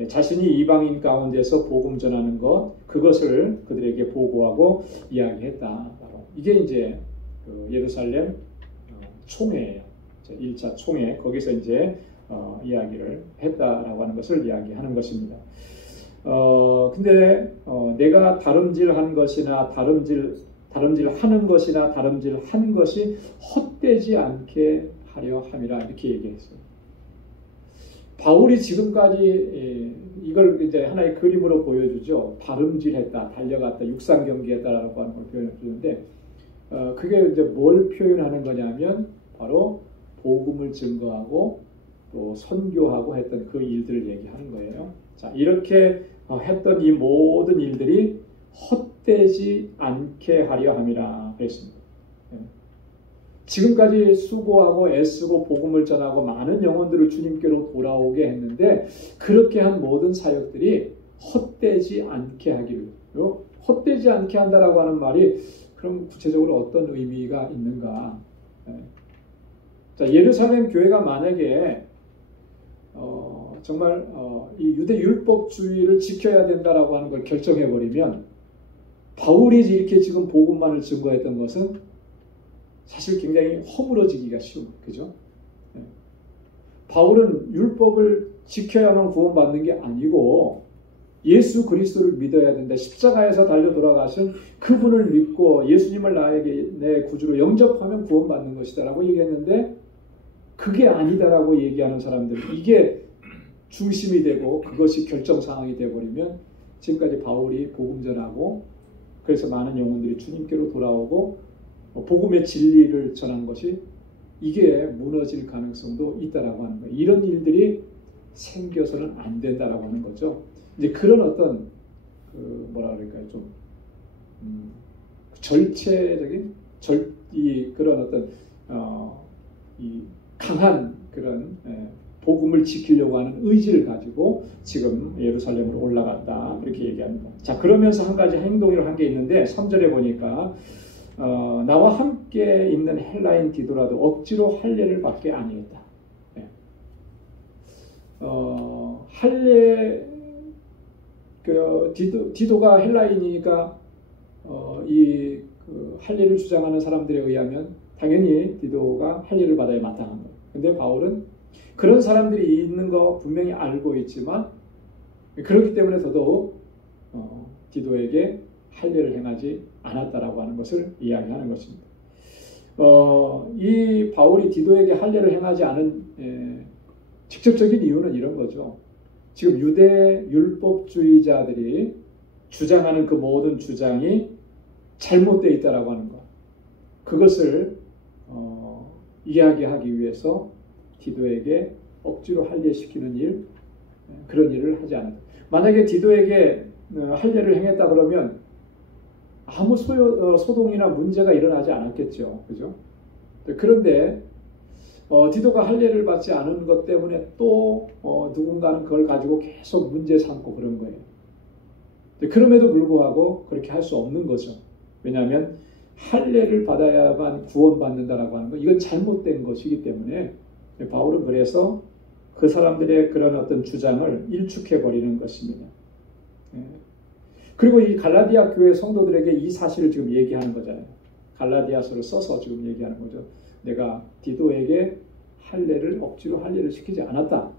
자신이 이방인 가운데서 복음 전하는 것, 그것을 그들에게 보고하고 이야기했다. 이게 이제 그 예루살렘 총회예요. 1차 총회. 거기서 이제 이야기를 했다라고 하는 것을 이야기하는 것입니다. 근데 내가 다름질한 것이나 다름질하는 것이나 다름질한 것이 헛되지 않게 하려 함이라 이렇게 얘기했어요. 바울이 지금까지 이걸 이제 하나의 그림으로 보여주죠. 다름질했다, 달려갔다, 육상 경기했다라고 하는 걸 표현해 주는데 그게 이제 뭘 표현하는 거냐면 바로 복음을 증거하고 또 선교하고 했던 그 일들을 얘기하는 거예요. 자, 이렇게 했던 이 모든 일들이 헛되지 않게 하려 함이라 그랬습니다. 지금까지 수고하고 애쓰고 복음을 전하고 많은 영혼들을 주님께로 돌아오게 했는데 그렇게 한 모든 사역들이 헛되지 않게 하기를요. 헛되지 않게 한다라고 하는 말이 그럼 구체적으로 어떤 의미가 있는가? 자, 예루살렘 교회가 만약에 정말 이 유대 율법주의를 지켜야 된다라고 하는 걸 결정해 버리면 바울이 이렇게 지금 복음만을 증거했던 것은 사실 굉장히 허물어지기가 쉬운 거죠. 그죠? 바울은 율법을 지켜야만 구원받는 게 아니고 예수 그리스도를 믿어야 된다. 십자가에서 달려 돌아가신 그분을 믿고 예수님을 나에게 내 구주로 영접하면 구원받는 것이다라고 얘기했는데 그게 아니다라고 얘기하는 사람들, 이게 중심이 되고 그것이 결정사항이 되어버리면 지금까지 바울이 복음 전하고 그래서 많은 영혼들이 주님께로 돌아오고 복음의 진리를 전한 것이 이게 무너질 가능성도 있다라고 하는 거예요. 이런 일들이 생겨서는 안 된다라고 하는 거죠. 이제 그런 어떤 뭐라 그럴까요? 좀 절체적인 그런 어떤 이 강한 그런 복음을 지키려고 하는 의지를 가지고 지금 예루살렘으로 올라갔다 이렇게 얘기합니다. 자, 그러면서 한 가지 행동을 한 게 있는데 3절에 보니까 나와 함께 있는 헬라인 디도라도 억지로 할례를 받게 아니했다. 네. 할례 디도가 헬라인이니까 할례를 주장하는 사람들에 의하면 당연히 디도가 할례를 받아야 마땅한 거예요. 근데 바울은 그런 사람들이 있는 거 분명히 알고 있지만 그렇기 때문에 더더욱 디도에게 할례를 행하지 않았다라고 하는 것을 이야기하는 것입니다. 이 바울이 디도에게 할례를 행하지 않은 직접적인 이유는 이런 거죠. 지금 유대 율법주의자들이 주장하는 그 모든 주장이 잘못되어 있다라고 하는 것. 그것을 이야기하기 위해서 디도에게 억지로 할례시키는 일, 그런 일을 하지 않았다. 만약에 디도에게 할례를 행했다 그러면 아무 소동이나 문제가 일어나지 않았겠죠. 그죠? 그런데 디도가 할례를 받지 않은 것 때문에 또 누군가는 그걸 가지고 계속 문제 삼고 그런 거예요. 그럼에도 불구하고 그렇게 할 수 없는 거죠. 왜냐하면 할례를 받아야만 구원받는다라고 하는 건 이건 잘못된 것이기 때문에 바울은 그래서 그 사람들의 그런 어떤 주장을 일축해버리는 것입니다. 그리고 이 갈라디아 교회 성도들에게 이 사실을 지금 얘기하는 거잖아요. 갈라디아서를 써서 지금 얘기하는 거죠. 내가 디도에게 억지로 할례를 시키지 않았다.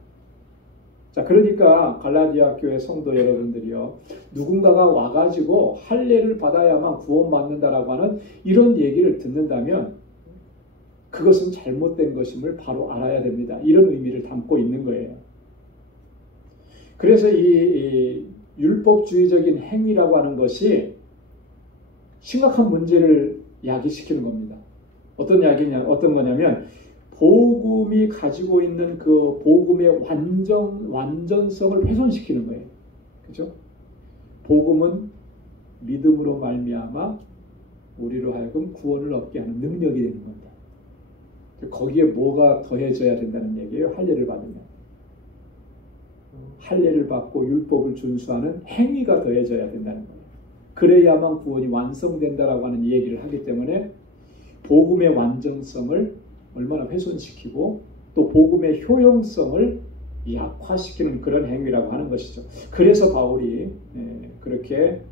자, 그러니까 갈라디아 교회 성도 여러분들이요, 누군가가 와가지고 할례를 받아야만 구원받는다라고 하는 이런 얘기를 듣는다면 그것은 잘못된 것임을 바로 알아야 됩니다. 이런 의미를 담고 있는 거예요. 그래서 이 율법주의적인 행위라고 하는 것이 심각한 문제를 야기시키는 겁니다. 어떤 거냐면 복음이 가지고 있는 그 복음의 완전성을 훼손시키는 거예요. 그죠? 복음은 믿음으로 말미암아 우리로 하여금 구원을 얻게 하는 능력이 되는 겁니다. 거기에 뭐가 더해져야 된다는 얘기예요. 할례를 받으면. 할례를 받고 율법을 준수하는 행위가 더해져야 된다는 거예요. 그래야만 구원이 완성된다라고 하는 얘기를 하기 때문에 복음의 완전성을 얼마나 훼손시키고 또 복음의 효용성을 약화시키는 그런 행위라고 하는 것이죠. 그래서 바울이 그렇게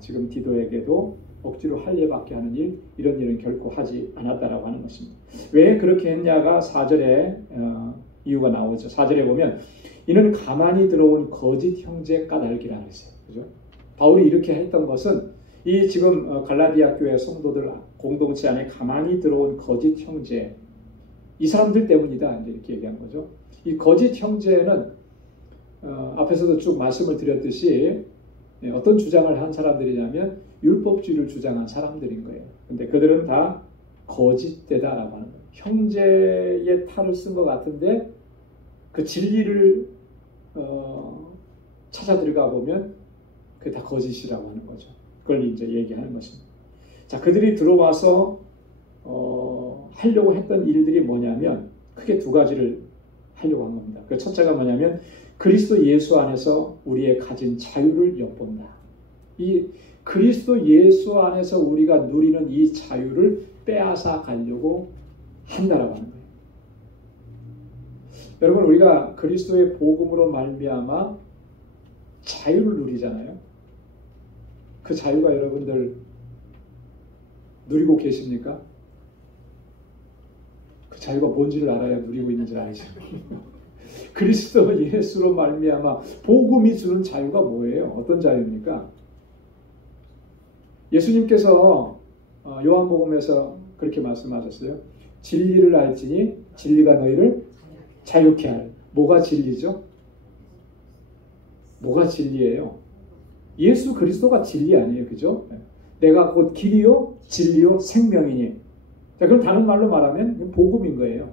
지금 디도에게도 억지로 할례받게 하는 이런 일은 결코 하지 않았다라고 하는 것입니다. 왜 그렇게 했냐가 4절에 이유가 나오죠. 4절에 보면 이는 가만히 들어온 거짓 형제 까닭이라 했어요. 그죠? 바울이 이렇게 했던 것은 이 지금 갈라디아 교회 성도들 공동체 안에 가만히 들어온 거짓 형제, 이 사람들 때문이다 이렇게 얘기한 거죠. 이 거짓 형제는 앞에서도 쭉 말씀을 드렸듯이 어떤 주장을 한 사람들이냐면 율법주의를 주장한 사람들인 거예요. 근데 그들은 다 거짓되다라고 하는 거예요. 형제의 탈을 쓴 것 같은데 그 진리를 찾아 들어가 보면 그게 다 거짓이라고 하는 거죠. 그걸 이제 얘기하는 것입니다. 자, 그들이 들어와서 하려고 했던 일들이 뭐냐면 크게 두 가지를 하려고 한 겁니다. 그 첫째가 뭐냐면 그리스도 예수 안에서 우리의 가진 자유를 엿본다. 이 그리스도 예수 안에서 우리가 누리는 이 자유를 빼앗아 가려고 한다라고 하는 거예요. 여러분, 우리가 그리스도의 복음으로 말미암아 자유를 누리잖아요. 그 자유가 여러분들 누리고 계십니까? 그 자유가 뭔지를 알아야 누리고 있는지를 알죠. 그리스도 예수로 말미암아 복음이 주는 자유가 뭐예요? 어떤 자유입니까? 예수님께서 요한복음에서 그렇게 말씀하셨어요. 진리를 알지니 진리가 너희를 자유케 할. 뭐가 진리죠? 뭐가 진리예요? 예수 그리스도가 진리 아니에요. 그죠? 내가 곧 길이요 진리요 생명이니. 자, 그럼 다른 말로 말하면 복음인 거예요.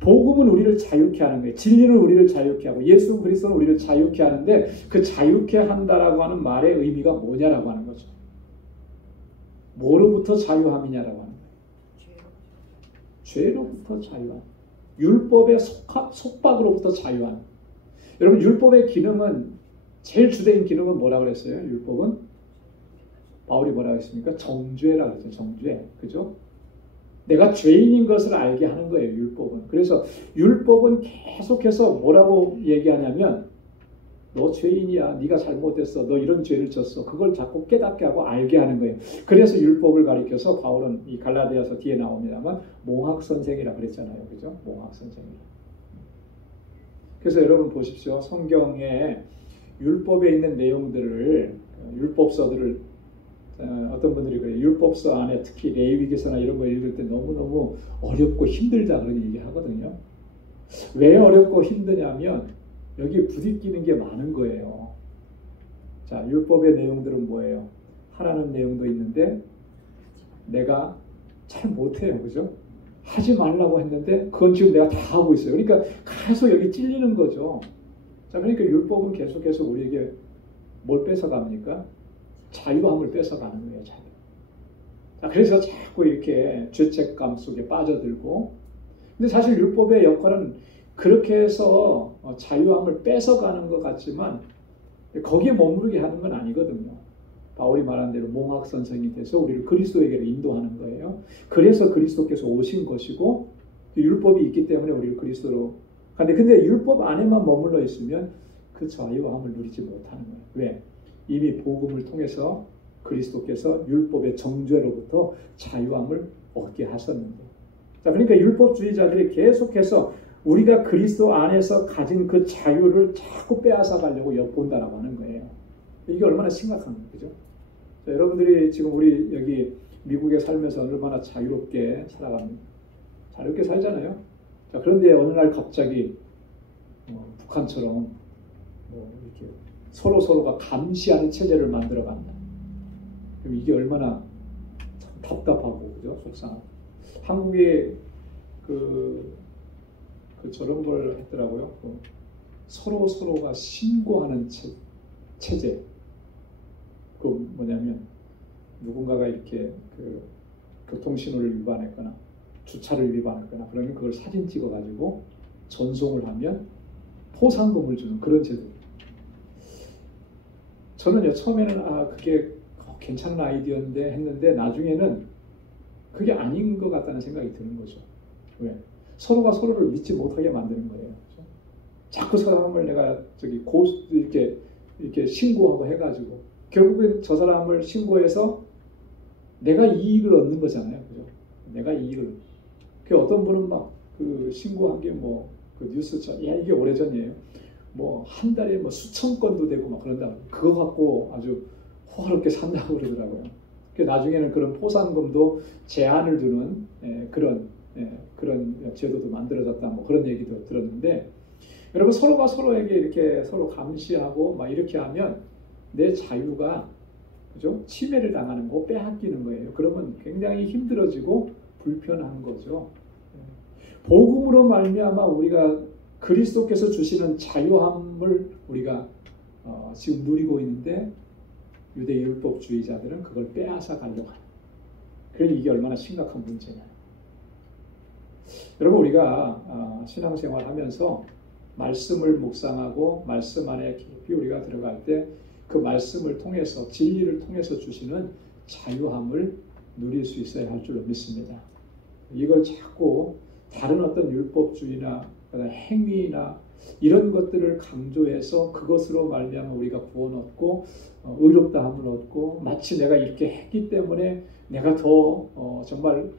복음은 우리를 자유케 하는 거예요. 진리는 우리를 자유케 하고 예수 그리스도는 우리를 자유케 하는데 그 자유케 한다라고 하는 말의 의미가 뭐냐라고 하는 거죠. 뭐로부터 자유함이냐라고 하는 거예요. 죄로부터 자유함. 율법의 속박으로부터 자유한. 여러분 율법의 기능은 제일 주된 기능은 뭐라 그랬어요? 율법은 바울이 뭐라 했습니까? 정죄라 그랬죠. 정죄. 그죠? 내가 죄인인 것을 알게 하는 거예요. 율법은. 그래서 율법은 계속해서 뭐라고 얘기하냐면 너 죄인이야. 네가 잘못했어. 너 이런 죄를 졌어. 그걸 자꾸 깨닫게 하고 알게 하는 거예요. 그래서 율법을 가리켜서 바울은 이 갈라디아서 뒤에 나옵니다만 몽학선생이라 그랬잖아요. 그죠? 몽학선생이라. 그래서 여러분 보십시오. 성경에 율법에 있는 내용들을 율법서들을 어떤 분들이 그래요. 율법서 안에 특히 레위기서나 이런 거 읽을 때 너무너무 어렵고 힘들다 그런 얘기 하거든요. 왜 어렵고 힘드냐면 여기 부딪히는 게 많은 거예요. 자, 율법의 내용들은 뭐예요? 하라는 내용도 있는데 내가 잘 못해요. 그죠? 하지 말라고 했는데 그건 지금 내가 다 하고 있어요. 그러니까 계속 여기 찔리는 거죠. 자, 그러니까 율법은 계속해서 우리에게 뭘 뺏어갑니까? 자유함을 뺏어가는 거예요. 자유. 자, 그래서 자꾸 이렇게 죄책감 속에 빠져들고 근데 사실 율법의 역할은 그렇게 해서 자유함을 뺏어가는 것 같지만 거기에 머무르게 하는 건 아니거든요. 바울이 말한 대로 몽학선생이 돼서 우리를 그리스도에게로 인도하는 거예요. 그래서 그리스도께서 오신 것이고 율법이 있기 때문에 우리를 그리스도로 근데 율법 안에만 머물러 있으면 그 자유함을 누리지 못하는 거예요. 왜? 이미 복음을 통해서 그리스도께서 율법의 정죄로부터 자유함을 얻게 하셨는데 자, 그러니까 율법주의자들이 계속해서 우리가 그리스도 안에서 가진 그 자유를 자꾸 빼앗아 가려고 엿본다라고 하는 거예요. 이게 얼마나 심각한 거죠. 그죠? 자, 여러분들이 지금 우리 여기 미국에 살면서 얼마나 자유롭게 살아갑니까? 자유롭게 살잖아요. 자, 그런데 어느 날 갑자기 북한처럼 이렇게 서로가 감시하는 체제를 만들어 간다. 그럼 이게 얼마나 답답하고 그죠? 속상하고. 한국에 저런 걸 했더라고요. 서로가 신고하는 체제. 그 뭐냐면 누군가가 이렇게 교통신호를 위반했거나 주차를 위반했거나 그러면 그걸 사진 찍어가지고 전송을 하면 포상금을 주는 그런 제도. 저는요 처음에는 그게 괜찮은 아이디어인데 했는데 나중에는 그게 아닌 것 같다는 생각이 드는 거죠. 왜? 서로가 서로를 믿지 못하게 만드는 거예요. 그렇죠? 자꾸 사람을 내가 이렇게 신고하고 해가지고 결국엔 저 사람을 신고해서 내가 이익을 얻는 거잖아요. 그죠? 내가 이익을. 그 어떤 분은 막 신고한 게 그 뉴스처럼 이게 오래전이에요. 한 달에 수천 건도 되고 막 그런다. 그거 갖고 아주 호화롭게 산다고 그러더라고요. 나중에는 그런 포상금도 제한을 두는 그런 제도도 만들어졌다. 그런 얘기도 들었는데 여러분 서로가 서로에게 이렇게 서로 감시하고 막 이렇게 하면 내 자유가 그죠? 침해를 당하는 거 빼앗기는 거예요. 그러면 굉장히 힘들어지고 불편한 거죠. 복음으로 말미암아 우리가 그리스도께서 주시는 자유함을 우리가 지금 누리고 있는데 유대 율법주의자들은 그걸 빼앗아 가려고 하는. 그러니 이게 얼마나 심각한 문제냐. 여러분 우리가 신앙생활 하면서 말씀을 묵상하고 말씀 안에 깊이 우리가 들어갈 때 그 말씀을 통해서 진리를 통해서 주시는 자유함을 누릴 수 있어야 할 줄로 믿습니다. 이걸 자꾸 다른 어떤 율법주의나 행위나 이런 것들을 강조해서 그것으로 말미암아 우리가 구원 얻고 의롭다함을 얻고 마치 내가 이렇게 했기 때문에 내가 더 정말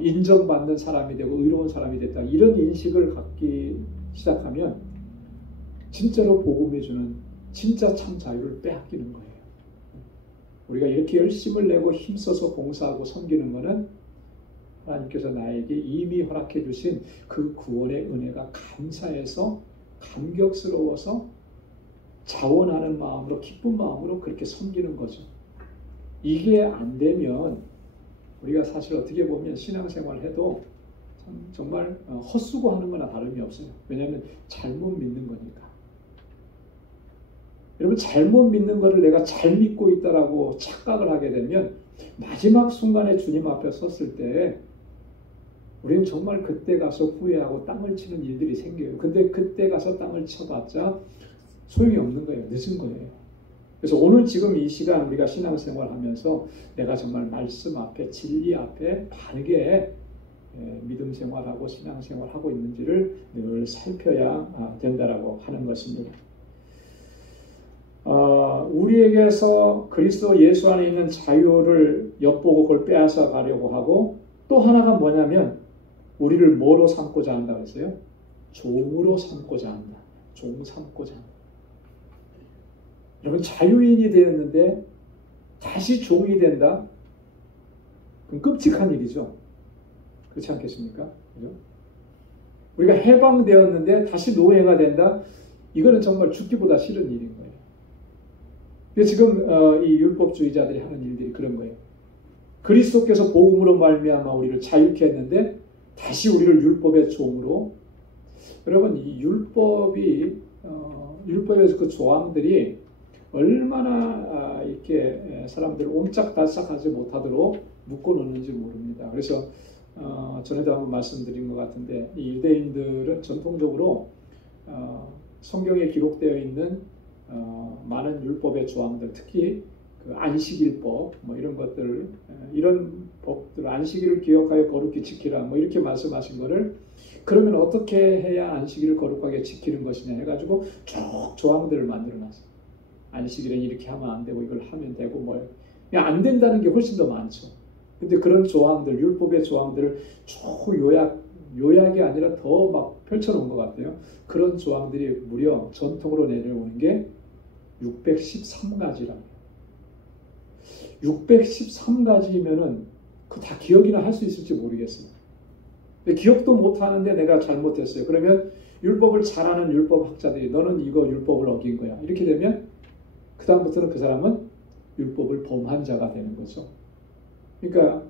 인정받는 사람이 되고 의로운 사람이 됐다. 이런 인식을 갖기 시작하면 진짜로 복음이 주는 진짜 참 자유를 빼앗기는 거예요. 우리가 이렇게 열심을 내고 힘써서 봉사하고 섬기는 것은 하나님께서 나에게 이미 허락해 주신 그 구원의 은혜가 감사해서 감격스러워서 자원하는 마음으로 기쁜 마음으로 그렇게 섬기는 거죠. 이게 안 되면 우리가 사실 어떻게 보면 신앙생활 해도 정말 헛수고하는 거나 다름이 없어요. 왜냐하면 잘못 믿는 거니까. 여러분 잘못 믿는 거를 내가 잘 믿고 있다라고 착각을 하게 되면 마지막 순간에 주님 앞에 섰을 때 우리는 정말 그때 가서 후회하고 땅을 치는 일들이 생겨요. 근데 그때 가서 땅을 쳐봤자 소용이 없는 거예요. 늦은 거예요. 그래서 오늘 지금 이 시간 우리가 신앙생활 하면서 내가 정말 말씀 앞에 진리 앞에 바르게 믿음 생활하고 신앙생활하고 있는지를 늘 살펴야 된다라고 하는 것입니다. 우리에게서 그리스도 예수 안에 있는 자유를 엿보고 그걸 빼앗아 가려고 하고 또 하나가 뭐냐면 우리를 뭐로 삼고자 한다고 했어요? 종으로 삼고자 한다. 종 삼고자 한다. 여러분 자유인이 되었는데 다시 종이 된다? 그럼 끔찍한 일이죠. 그렇지 않겠습니까? 그죠? 우리가 해방되었는데 다시 노예가 된다? 이거는 정말 죽기보다 싫은 일인 거예요. 지금 이 율법주의자들이 하는 일들이 그런 거예요. 그리스도께서 복음으로 말미암아 우리를 자유케 했는데 다시 우리를 율법의 종으로. 여러분 이 율법에서 그 조항들이 얼마나 이렇게 사람들을 옴짝달싹하지 못하도록 묶어놓는지 모릅니다. 그래서 전에도 한번 말씀드린 것 같은데 이 유대인들은 전통적으로 성경에 기록되어 있는 많은 율법의 조항들, 특히 그 안식일법 뭐 이런 것들, 이런 법들, 안식일을 기억하여 거룩히 지키라 뭐 이렇게 말씀하신 거를 그러면 어떻게 해야 안식일을 거룩하게 지키는 것이냐 해가지고 쭉 조항들을 만들어놨어요. 안식일은 이렇게 하면 안 되고 이걸 하면 되고 뭐 그냥 안 된다는 게 훨씬 더 많죠. 근데 그런 조항들, 율법의 조항들을 쭉 요약이 아니라 더 막 펼쳐놓은 것 같아요. 그런 조항들이 무려 전통으로 내려오는 게 613가지라고. 613가지면은 그 다 기억이나 할 수 있을지 모르겠어요. 기억도 못하는데 내가 잘못했어요. 그러면 율법을 잘 아는 율법학자들이 너는 이거 율법을 어긴 거야. 이렇게 되면 그 다음부터는 그 사람은 율법을 범한 자가 되는 거죠. 그러니까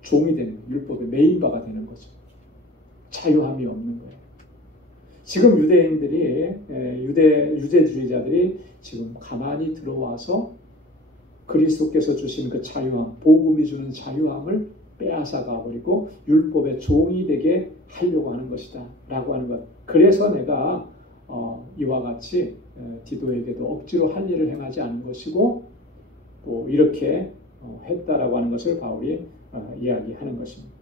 종이 되는 거예요. 율법의 메인바가 되는 거죠. 자유함이 없는 거예요. 지금 유대인들이 유대주의자들이 지금 가만히 들어와서 그리스도께서 주신 그 자유함, 복음이 주는 자유함을 빼앗아 가버리고 율법의 종이 되게 하려고 하는 것이다 라고 하는 것. 그래서 내가 이와 같이 디도에게도 억지로 할 일을 행하지 않은 것이고 뭐 이렇게 했다라고 하는 것을 바울이 이야기하는 것입니다.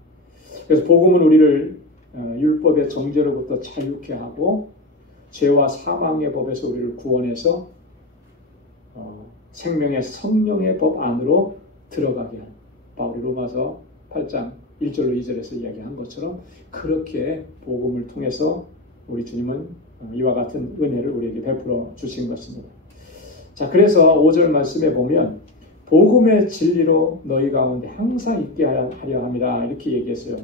그래서 복음은 우리를 율법의 정죄로부터 자유케 하고 죄와 사망의 법에서 우리를 구원해서 생명의 성령의 법 안으로 들어가게 하는, 바울이 로마서 8장 1절로 2절에서 이야기한 것처럼 그렇게 복음을 통해서 우리 주님은 이와 같은 은혜를 우리에게 베풀어 주신 것입니다. 자, 그래서 5절 말씀에 보면 복음의 진리로 너희 가운데 항상 있게 하려 함이라 이렇게 얘기했어요.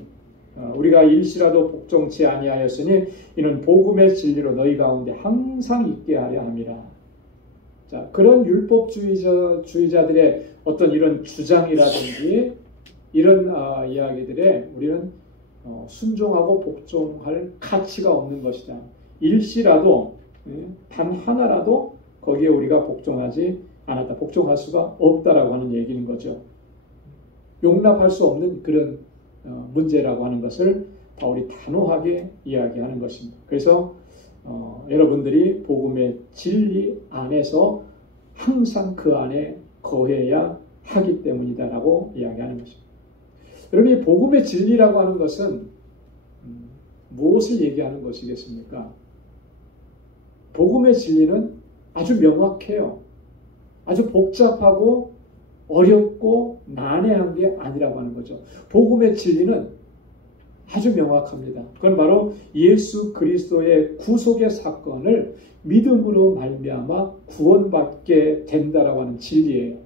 우리가 일시라도 복종치 아니하였으니 이는 복음의 진리로 너희 가운데 항상 있게 하려 함이라. 자, 그런 율법주의자들의 어떤 이런 주장이라든지 이런 이야기들에 우리는 순종하고 복종할 가치가 없는 것이다. 일시라도 단 하나라도 거기에 우리가 복종하지 않았다. 복종할 수가 없다라고 하는 얘기인 거죠. 용납할 수 없는 그런 문제라고 하는 것을 바울이 단호하게 이야기하는 것입니다. 그래서 여러분들이 복음의 진리 안에서 항상 그 안에 거해야 하기 때문이다라고 이야기하는 것입니다. 여러분, 이 복음의 진리라고 하는 것은 무엇을 얘기하는 것이겠습니까? 복음의 진리는 아주 명확해요. 아주 복잡하고 어렵고 난해한 게 아니라고 하는 거죠. 복음의 진리는 아주 명확합니다. 그건 바로 예수 그리스도의 구속의 사건을 믿음으로 말미암아 구원받게 된다라고 하는 진리예요.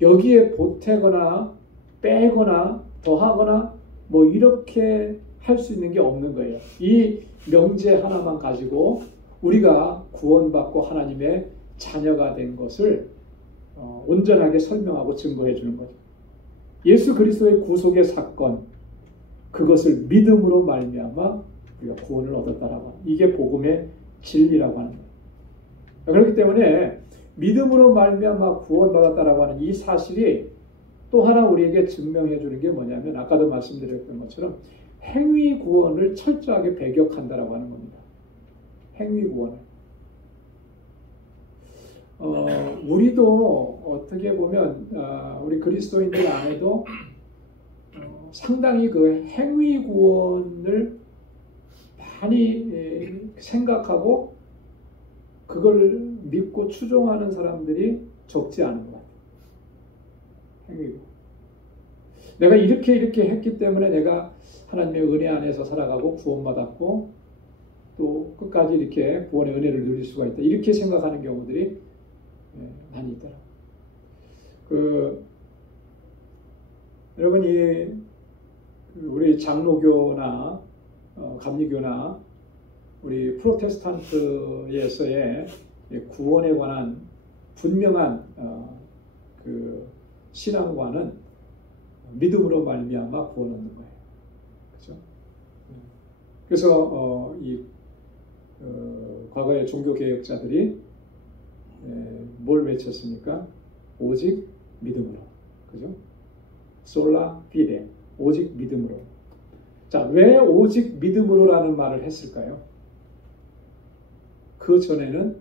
여기에 보태거나 빼거나 더하거나 뭐 이렇게 할 수 있는 게 없는 거예요. 이 명제 하나만 가지고 우리가 구원받고 하나님의 자녀가 된 것을 온전하게 설명하고 증거해 주는 거죠. 예수 그리스도의 구속의 사건, 그것을 믿음으로 말미암아 우리가 구원을 얻었다라고 하는, 이게 복음의 진리라고 하는 거예요. 그렇기 때문에 믿음으로 말미암아 구원받았다라고 하는 이 사실이 또 하나 우리에게 증명해 주는 게 뭐냐면 아까도 말씀드렸던 것처럼 행위 구원을 철저하게 배격한다라고 하는 겁니다. 행위 구원을. 우리도 어떻게 보면 우리 그리스도인들 안에도 상당히 그 행위 구원을 많이 생각하고 그걸 믿고 추종하는 사람들이 적지 않은 것 같아요. 행위 구원. 내가 이렇게 했기 때문에 내가 하나님의 은혜 안에서 살아가고 구원받았고 또 끝까지 이렇게 구원의 은혜를 누릴 수가 있다. 이렇게 생각하는 경우들이 많이 있더라고요. 여러분 우리 장로교나 감리교나 우리 프로테스탄트에서의 구원에 관한 분명한 그 신앙관은 믿음으로 말미암아 구원 얻는 거예요. 그렇죠? 그래서 과거의 종교 개혁자들이 뭘 외쳤습니까? 오직 믿음으로. 그죠? 솔라 피데. 오직 믿음으로. 자, 왜 오직 믿음으로라는 말을 했을까요? 그 전에는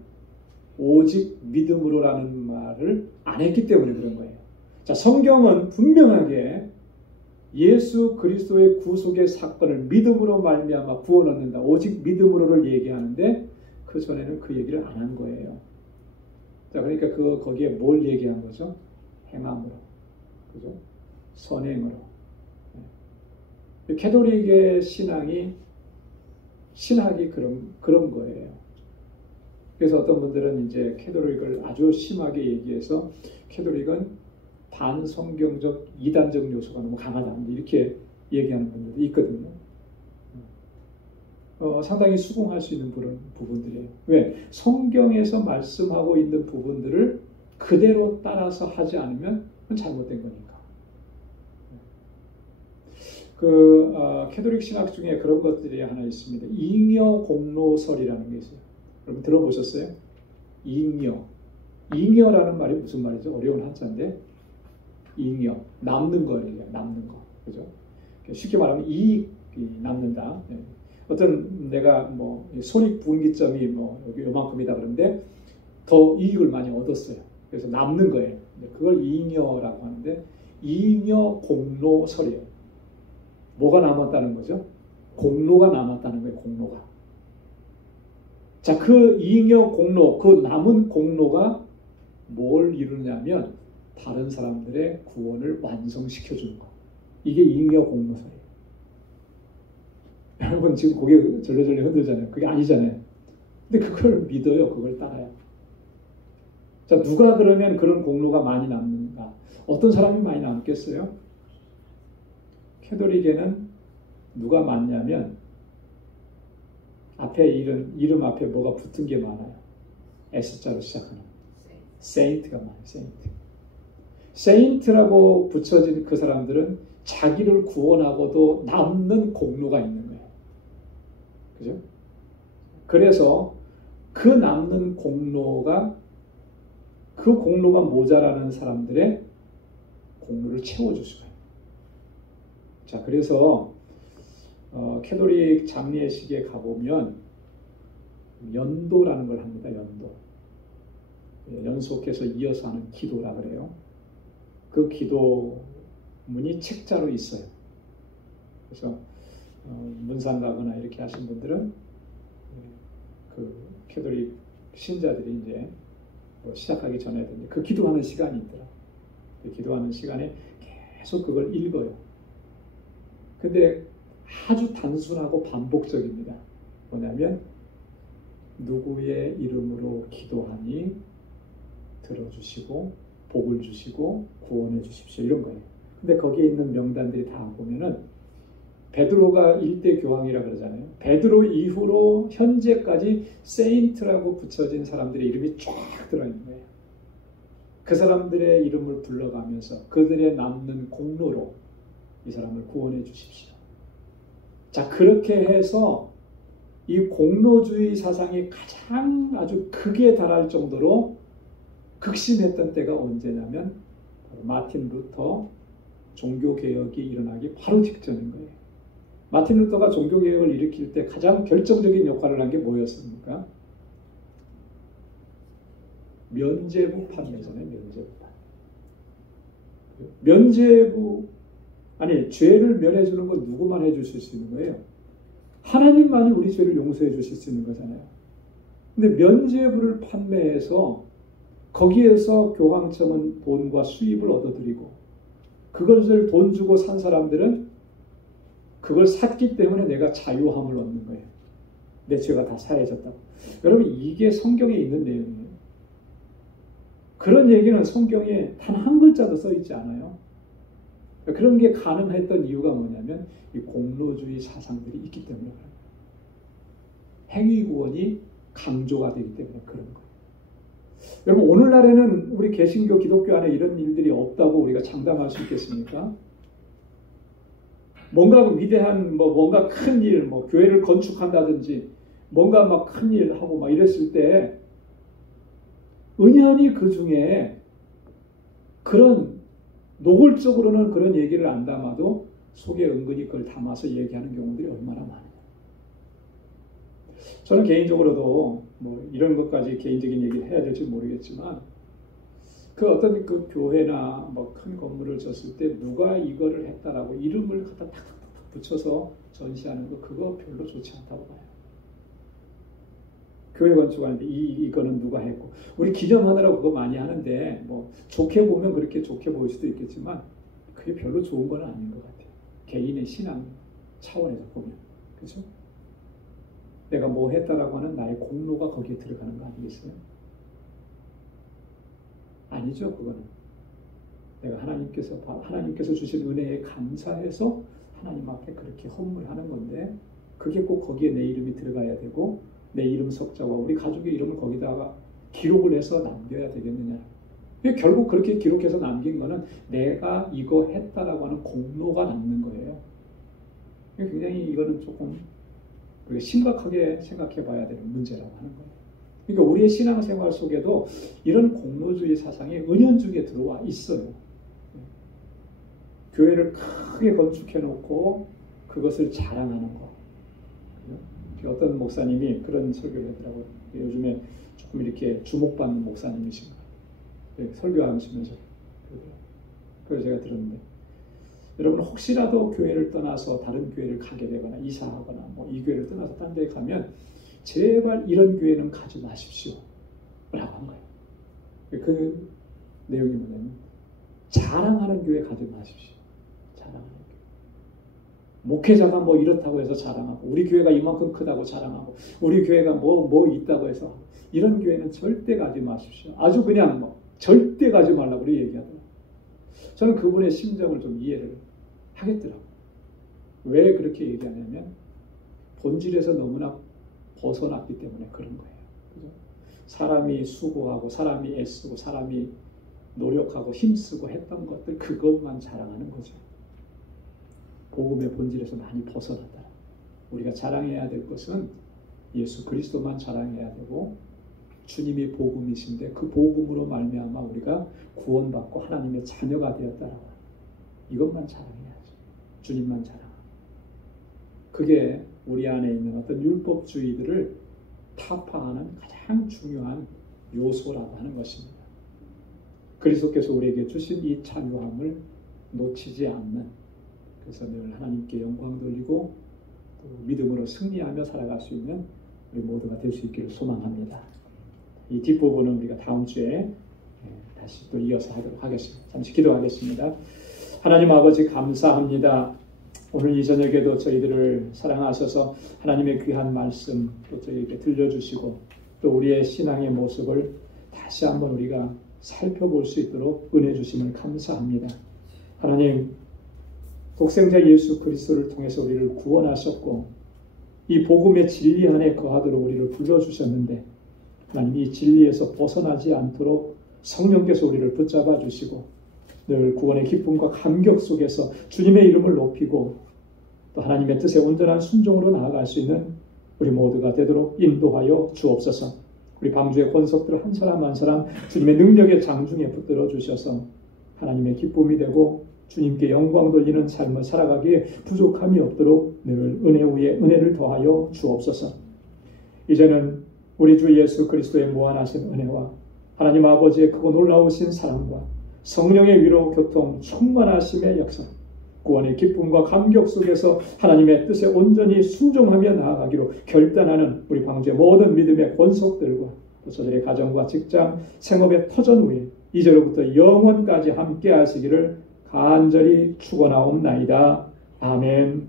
오직 믿음으로라는 말을 안 했기 때문에 그런 거예요. 자, 성경은 분명하게 예수 그리스도의 구속의 사건을 믿음으로 말미암아 구원 얻는다. 오직 믿음으로를 얘기하는데 그 전에는 그 얘기를 안 한 거예요. 자, 그러니까 거기에 뭘 얘기한 거죠? 행함으로. 그죠? 선행으로. 캐톨릭의 신학이 그런 거예요. 그래서 어떤 분들은 이제 캐톨릭을 아주 심하게 얘기해서 캐톨릭은 반성경적 이단적 요소가 너무 강하다. 이렇게 얘기하는 분들도 있거든요. 상당히 수긍할 수 있는 부분들이에요. 왜? 성경에서 말씀하고 있는 부분들을 그대로 따라서 하지 않으면 그건 잘못된 거니까. 캐톨릭 신학 중에 그런 것들이 하나 있습니다. 잉여공로설이라는 게 있어요. 여러분 들어보셨어요? 잉여라는 말이 무슨 말이죠? 어려운 한자인데 잉여, 남는 거예요. 남는 거. 그죠? 쉽게 말하면 이익이 남는다. 어떤 내가 손익분기점이 여기 요만큼이다 그런데 더 이익을 많이 얻었어요. 그래서 남는 거예요. 그걸 잉여라고 하는데 잉여공로설이에요. 뭐가 남았다는 거죠? 공로가 남았다는 거예요. 공로가. 자, 그 잉여 공로, 그 남은 공로가 뭘 이루냐면 다른 사람들의 구원을 완성시켜주는 거. 이게 잉여 공로설이에요. 여러분 지금 고개 절레절레 흔들잖아요. 그게 아니잖아요. 근데 그걸 믿어요. 그걸 따라요. 자, 누가 그러면 그런 공로가 많이 남는가? 어떤 사람이 많이 남겠어요? 캐톨릭에는 누가 많냐면 앞에 이름 앞에 뭐가 붙은 게 많아요. S자로 시작하는 세인트가 많아요. 세인트라고 붙여진 그 사람들은 자기를 구원하고도 남는 공로가 있는 거예요. 그죠? 그래서 그 남는 공로가 모자라는 사람들의 공로를 채워줄 수가 있어요. 자, 그래서 캐톨릭 장례식에 가보면 연도라는 걸 합니다. 연속해서 이어서 하는 기도라 그래요. 그 기도문이 책자로 있어요. 그래서 문상 가거나 이렇게 하신 분들은 그 캐톨릭 신자들이 이제 시작하기 전에 그 기도하는 시간이 있더라. 그 기도하는 시간에 계속 그걸 읽어요. 근데 아주 단순하고 반복적입니다. 뭐냐면 누구의 이름으로 기도하니 들어주시고 복을 주시고 구원해 주십시오. 이런 거예요. 근데 거기에 있는 명단들이 다 보면은 베드로가 일대 교황이라 그러잖아요. 베드로 이후로 현재까지 세인트라고 붙여진 사람들의 이름이 쫙 들어있는 거예요. 그 사람들의 이름을 불러가면서 그들의 남는 공로로 이 사람을 구원해 주십시오. 자, 그렇게 해서 이 공로주의 사상이 가장 아주 극에 달할 정도로 극심했던 때가 언제냐면 마틴 루터 종교개혁이 일어나기 바로 직전인 거예요. 마틴 루터가 종교개혁을 일으킬 때 가장 결정적인 역할을 한 게 뭐였습니까? 면죄부 판례잖아요. 면죄부 판례. 면죄부, 아니 죄를 면해주는 건 누구만 해주실 수 있는 거예요? 하나님만이 우리 죄를 용서해 주실 수 있는 거잖아요. 근데 면죄부를 판매해서 거기에서 교황청은 돈과 수입을 얻어들이고 그것을 돈 주고 산 사람들은 그걸 샀기 때문에 내가 자유함을 얻는 거예요. 내 죄가 다 사해졌다고. 여러분 이게 성경에 있는 내용이에요. 그런 얘기는 성경에 단 한 글자도 써 있지 않아요. 그런 게 가능했던 이유가 뭐냐면 이 공로주의 사상들이 있기 때문에 그래요. 행위구원이 강조가 되기 때문에 그런 거예요. 여러분 오늘날에는 우리 개신교 기독교 안에 이런 일들이 없다고 우리가 장담할 수 있겠습니까? 뭔가 위대한 뭔가 큰 일, 교회를 건축한다든지 뭔가 막 큰 일 하고 막 이랬을 때 은연히 그 중에 그런 노골적으로는 그런 얘기를 안 담아도 속에 은근히 그걸 담아서 얘기하는 경우들이 얼마나 많아요. 저는 개인적으로도 이런 것까지 개인적인 얘기를 해야 될지 모르겠지만 그 어떤 그 교회나 큰 건물을 졌을 때 누가 이거를 했다라고 이름을 갖다 탁탁탁 붙여서 전시하는 거 그거 별로 좋지 않다고 봐요. 교회 건축하는데 이거는 누가 했고 우리 기념하느라고 그거 많이 하는데 좋게 보면 그렇게 좋게 보일 수도 있겠지만 그게 별로 좋은 건 아닌 것 같아요. 개인의 신앙 차원에서 보면 그렇죠? 내가 뭐 했다라고 하는 나의 공로가 거기에 들어가는 거 아니겠어요? 아니죠. 그거는 내가 하나님께서 주신 은혜에 감사해서 하나님 앞에 그렇게 헌물하는 건데 그게 꼭 거기에 내 이름이 들어가야 되고 내 이름 석자와 우리 가족의 이름을 거기다가 기록을 해서 남겨야 되겠느냐. 결국 그렇게 기록해서 남긴 거는 내가 이거 했다라고 하는 공로가 남는 거예요. 굉장히 이거는 조금 우리가 심각하게 생각해 봐야 되는 문제라고 하는 거예요. 그러니까 우리의 신앙생활 속에도 이런 공로주의 사상이 은연중에 들어와 있어요. 교회를 크게 건축해 놓고 그것을 자랑하는 거. 어떤 목사님이 그런 설교를 하더라고요. 요즘에 조금 이렇게 주목받는 목사님이신 거예요. 설교하시면서. 그래서 제가 들었는데 여러분 혹시라도 교회를 떠나서 다른 교회를 가게 되거나 이사하거나 이 교회를 떠나서 딴 데 가면 제발 이런 교회는 가지 마십시오 라고 한 거예요. 그 내용이 뭐냐면 자랑하는 교회 가지 마십시오. 자랑하는 교회. 목회자가 이렇다고 해서 자랑하고 우리 교회가 이만큼 크다고 자랑하고 우리 교회가 뭐 있다고 해서 이런 교회는 절대 가지 마십시오. 아주 그냥 절대 가지 말라고 우리 얘기하더라고요. 저는 그분의 심정을 좀 이해를 하겠더라고요. 왜 그렇게 얘기하냐면 본질에서 너무나 벗어났기 때문에 그런 거예요. 그죠? 사람이 수고하고 사람이 애쓰고 사람이 노력하고 힘쓰고 했던 것들 그것만 자랑하는 거죠. 복음의 본질에서 많이 벗어났다. 우리가 자랑해야 될 것은 예수 그리스도만 자랑해야 되고 주님이 복음이신데 그 복음으로 말미암아 우리가 구원받고 하나님의 자녀가 되었다라고 이것만 자랑해야죠. 주님만 자랑하고 그게 우리 안에 있는 어떤 율법주의들을 타파하는 가장 중요한 요소라고 하는 것입니다. 그리스도께서 우리에게 주신 이 자유함을 놓치지 않는 그래서 늘 하나님께 영광 돌리고 또 믿음으로 승리하며 살아갈 수 있는 우리 모두가 될 수 있기를 소망합니다. 이 뒷부분은 우리가 다음 주에 다시 또 이어서 하도록 하겠습니다. 잠시 기도하겠습니다. 하나님 아버지 감사합니다. 오늘 이 저녁에도 저희들을 사랑하셔서 하나님의 귀한 말씀 또 저희에게 들려주시고 또 우리의 신앙의 모습을 다시 한번 우리가 살펴볼 수 있도록 은혜 주심을 감사합니다. 하나님 독생자 예수 그리스도를 통해서 우리를 구원하셨고 이 복음의 진리 안에 거하도록 우리를 불러주셨는데 하나님 이 진리에서 벗어나지 않도록 성령께서 우리를 붙잡아 주시고 늘 구원의 기쁨과 감격 속에서 주님의 이름을 높이고 또 하나님의 뜻에 온전한 순종으로 나아갈 수 있는 우리 모두가 되도록 인도하여 주옵소서. 우리 방주의 권속들 한 사람 한 사람 주님의 능력의 장중에 붙들어 주셔서 하나님의 기쁨이 되고 주님께 영광 돌리는 삶을 살아가기에 부족함이 없도록 늘 은혜 위에 은혜를 더하여 주옵소서. 이제는 우리 주 예수 그리스도의 무한하신 은혜와 하나님 아버지의 크고 놀라우신 사랑과 성령의 위로 교통 충만하심의 역사, 구원의 기쁨과 감격 속에서 하나님의 뜻에 온전히 순종하며 나아가기로 결단하는 우리 방주의 모든 믿음의 권속들과 또 저들의 가정과 직장, 생업의 터전 위에 이제로부터 영원까지 함께 하시기를 간절히 축원하옵나이다. 아멘.